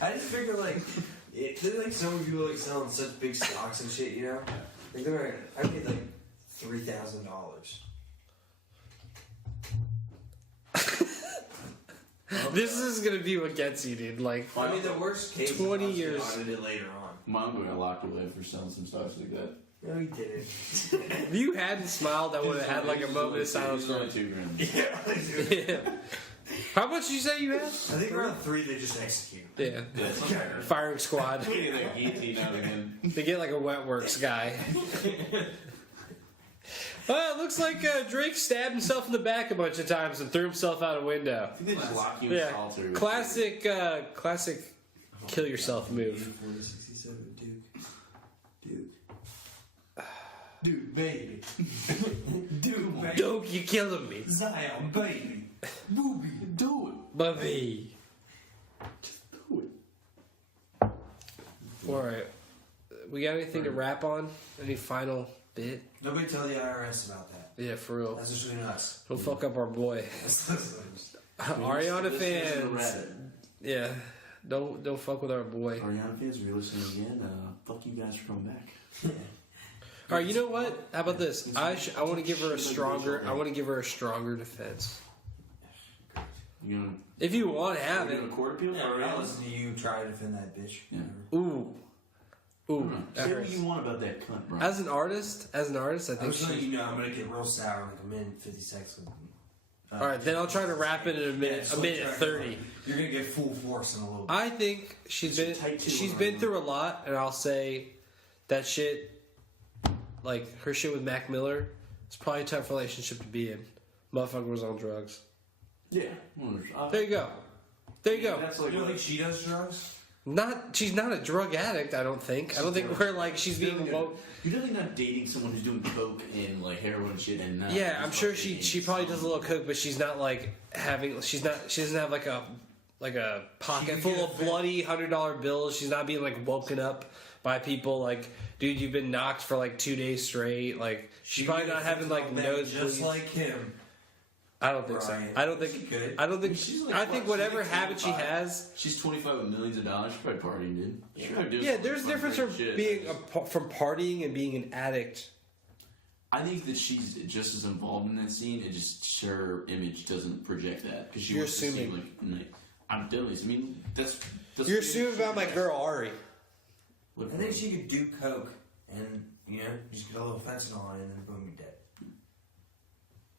I just figure they're so many people selling such big stocks and shit, I made $3,000. This is gonna be what gets you, dude. I mean, the worst case 20 years. audited later on. My uncle got locked away for selling some stocks like that. No, he didn't. If you hadn't smiled, I would have had a moment of silence for only him. $2 grand. Yeah. How much did you say you had? I think around 3 they just execute. Yeah. Firing squad. They get like a wet works guy. Well, it looks like Drake stabbed himself in the back a bunch of times and threw himself out a window. I think they just lock you in solitary. Classic kill yourself move. Dude, baby. Dude, baby. Duke, you killing me. Zion, baby. Booby, do it. Bubby. Just do it. Alright. We got anything to wrap on? Any final bit? Nobody tell the IRS about that. Yeah, for real. That's just between us. Don't fuck up our boy. Ariana fans. Yeah. Don't fuck with our boy. Ariana fans, if you're listening again, fuck you guys for coming back. All right, you know what? How about this? I want to give her a stronger. I want to give her a stronger defense. If you want to have it. A court appeal? Yeah, I'll listen to you try to defend that bitch. Yeah. Ooh. Say what you want about that cunt, bro. As an artist, I think I'm just letting you know I'm gonna get real sour in like a minute 50 seconds. All right, then I'll try to wrap it in a minute 30. You're gonna get full force in a little bit. I think she's been through a lot, and I'll say that shit, like her shit with Mac Miller, it's probably a tough relationship to be in. Motherfucker was on drugs. Yeah. There you go. There you go. That's like, you don't think she does drugs? She's not a drug addict. I don't think we're like she's being woke. You're definitely not dating someone who's doing coke and like heroin and shit and not. Yeah, I'm sure she probably does a little coke, but she's not like she doesn't have like a pocket full of bloody $100 bills. She's not being like woken up by people like, dude, you've been knocked for like 2 days straight. Like she's probably not having like nosebleeds. Just like him. I don't think so. I don't think. I think whatever habit she has. She's 25 with millions of dollars. She's probably partying, dude. Yeah, there's a difference from being from partying and being an addict. I think that she's just as involved in that scene, and just her image doesn't project that because You're assuming. Like, I'm definitely. I mean, that's You're assuming about my girl Ari. I think she could do coke and just get a little fentanyl on it and then boom, you're dead.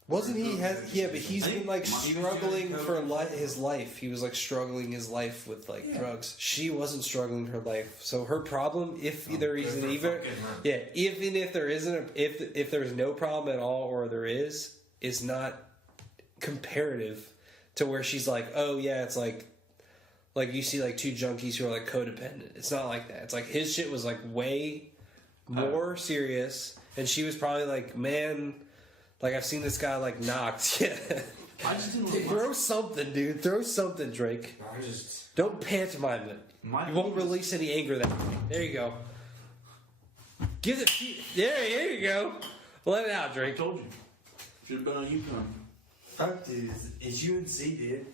Wasn't he? But he's been like struggling for his life. He was like struggling his life with like drugs. She wasn't struggling her life. So her problem, if there isn't even, even if there isn't, if there's no problem at all, or there is not comparative to where she's like, oh yeah, it's like you see like two junkies who are like codependent. It's not like that. It's like his shit was like way more serious, and she was probably like, man. Like, I've seen this guy, like, knocked. Yeah. I just didn't Throw something, dude. Throw something, Drake. Don't pantomime it. You won't release any anger that way. There you go. Give it. There you go. Let it out, Drake. I told you. Should have been on UConn. Fuck, dude. It's UNC, dude.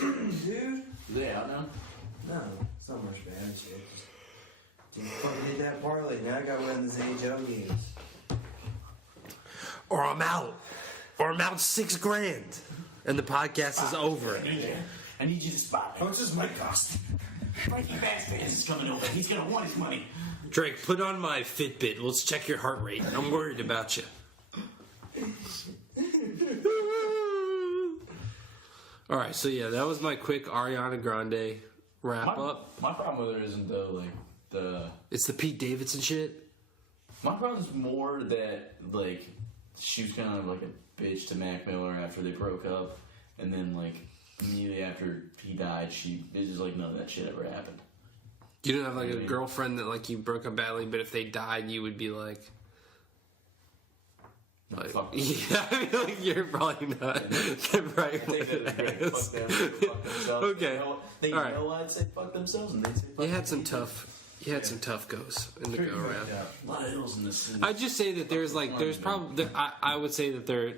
Dude? Is they out now? No. It's not much bad shit. Just fucking hit that parlay. Now I got one of those AHL games. Or I'm out. Or I'm out $6,000. And the podcast is over. I need you to spot me. How much does Mike cost? Mikey Bassfans is coming over. He's gonna want his money. Drake, put on my Fitbit. Let's check your heart rate. I'm worried about you. All right, so yeah, that was my quick Ariana Grande wrap up. My problem with her isn't though like the. It's the Pete Davidson shit. My problem is more that like she was kind of like a bitch to Mac Miller after they broke up, and then like immediately after he died, it's just like none of that shit ever happened. You didn't have like a girlfriend that like you broke up badly, but if they died, you would be like. Fuck yeah, I mean, like, you're probably not the right one. Fuck themselves. Okay. All right. know why I'd say fuck themselves, and they'd say fuck You had some tough goes in the go around. A lot of hills in this city. I'd just say that there's probably I would say that there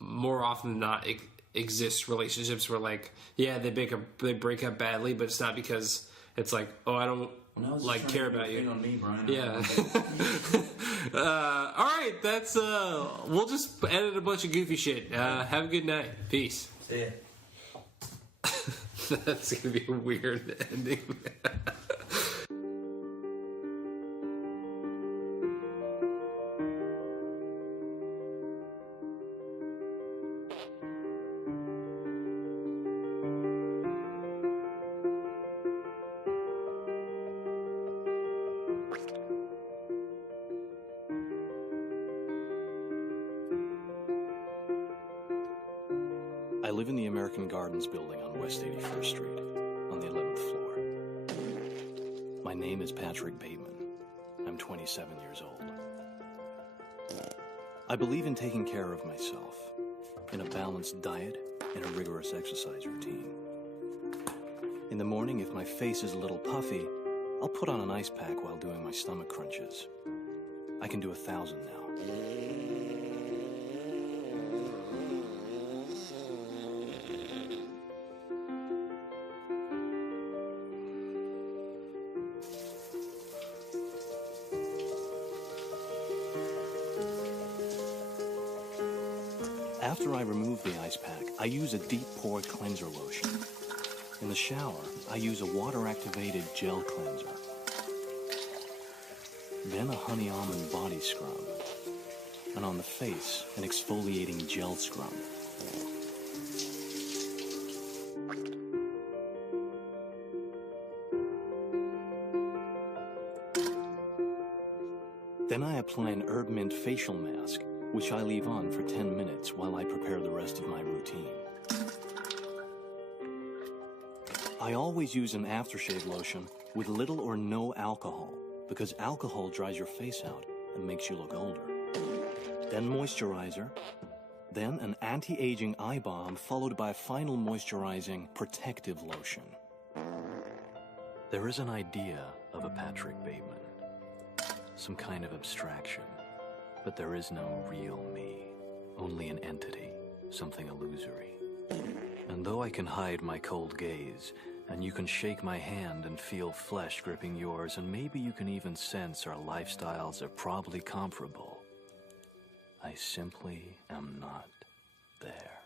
more often than not exist relationships where like they break up badly, but it's not because it's like I don't like care about you. On me, Brian. Yeah. All right, that's we'll just edit a bunch of goofy shit. Have a good night. Peace. See ya. That's gonna be a weird ending. I live in the American Gardens building on West 81st Street, on the 11th floor. My name is Patrick Bateman. I'm 27 years old. I believe in taking care of myself, in a balanced diet and a rigorous exercise routine. In the morning, if my face is a little puffy, I'll put on an ice pack while doing my stomach crunches. I can do 1,000 now. After I remove the ice pack, I use a deep pore cleanser lotion. In the shower, I use a water-activated gel cleanser. Then a honey almond body scrub. And on the face, an exfoliating gel scrub. Then I apply an herb mint facial mask, which I leave on for 10 minutes while I prepare the rest of my routine. I always use an aftershave lotion with little or no alcohol, because alcohol dries your face out and makes you look older. Then moisturizer, then an anti-aging eye balm, followed by a final moisturizing protective lotion. There is an idea of a Patrick Bateman, some kind of abstraction. But there is no real me, only an entity, something illusory. And though I can hide my cold gaze, and you can shake my hand and feel flesh gripping yours, and maybe you can even sense our lifestyles are probably comparable, I simply am not there.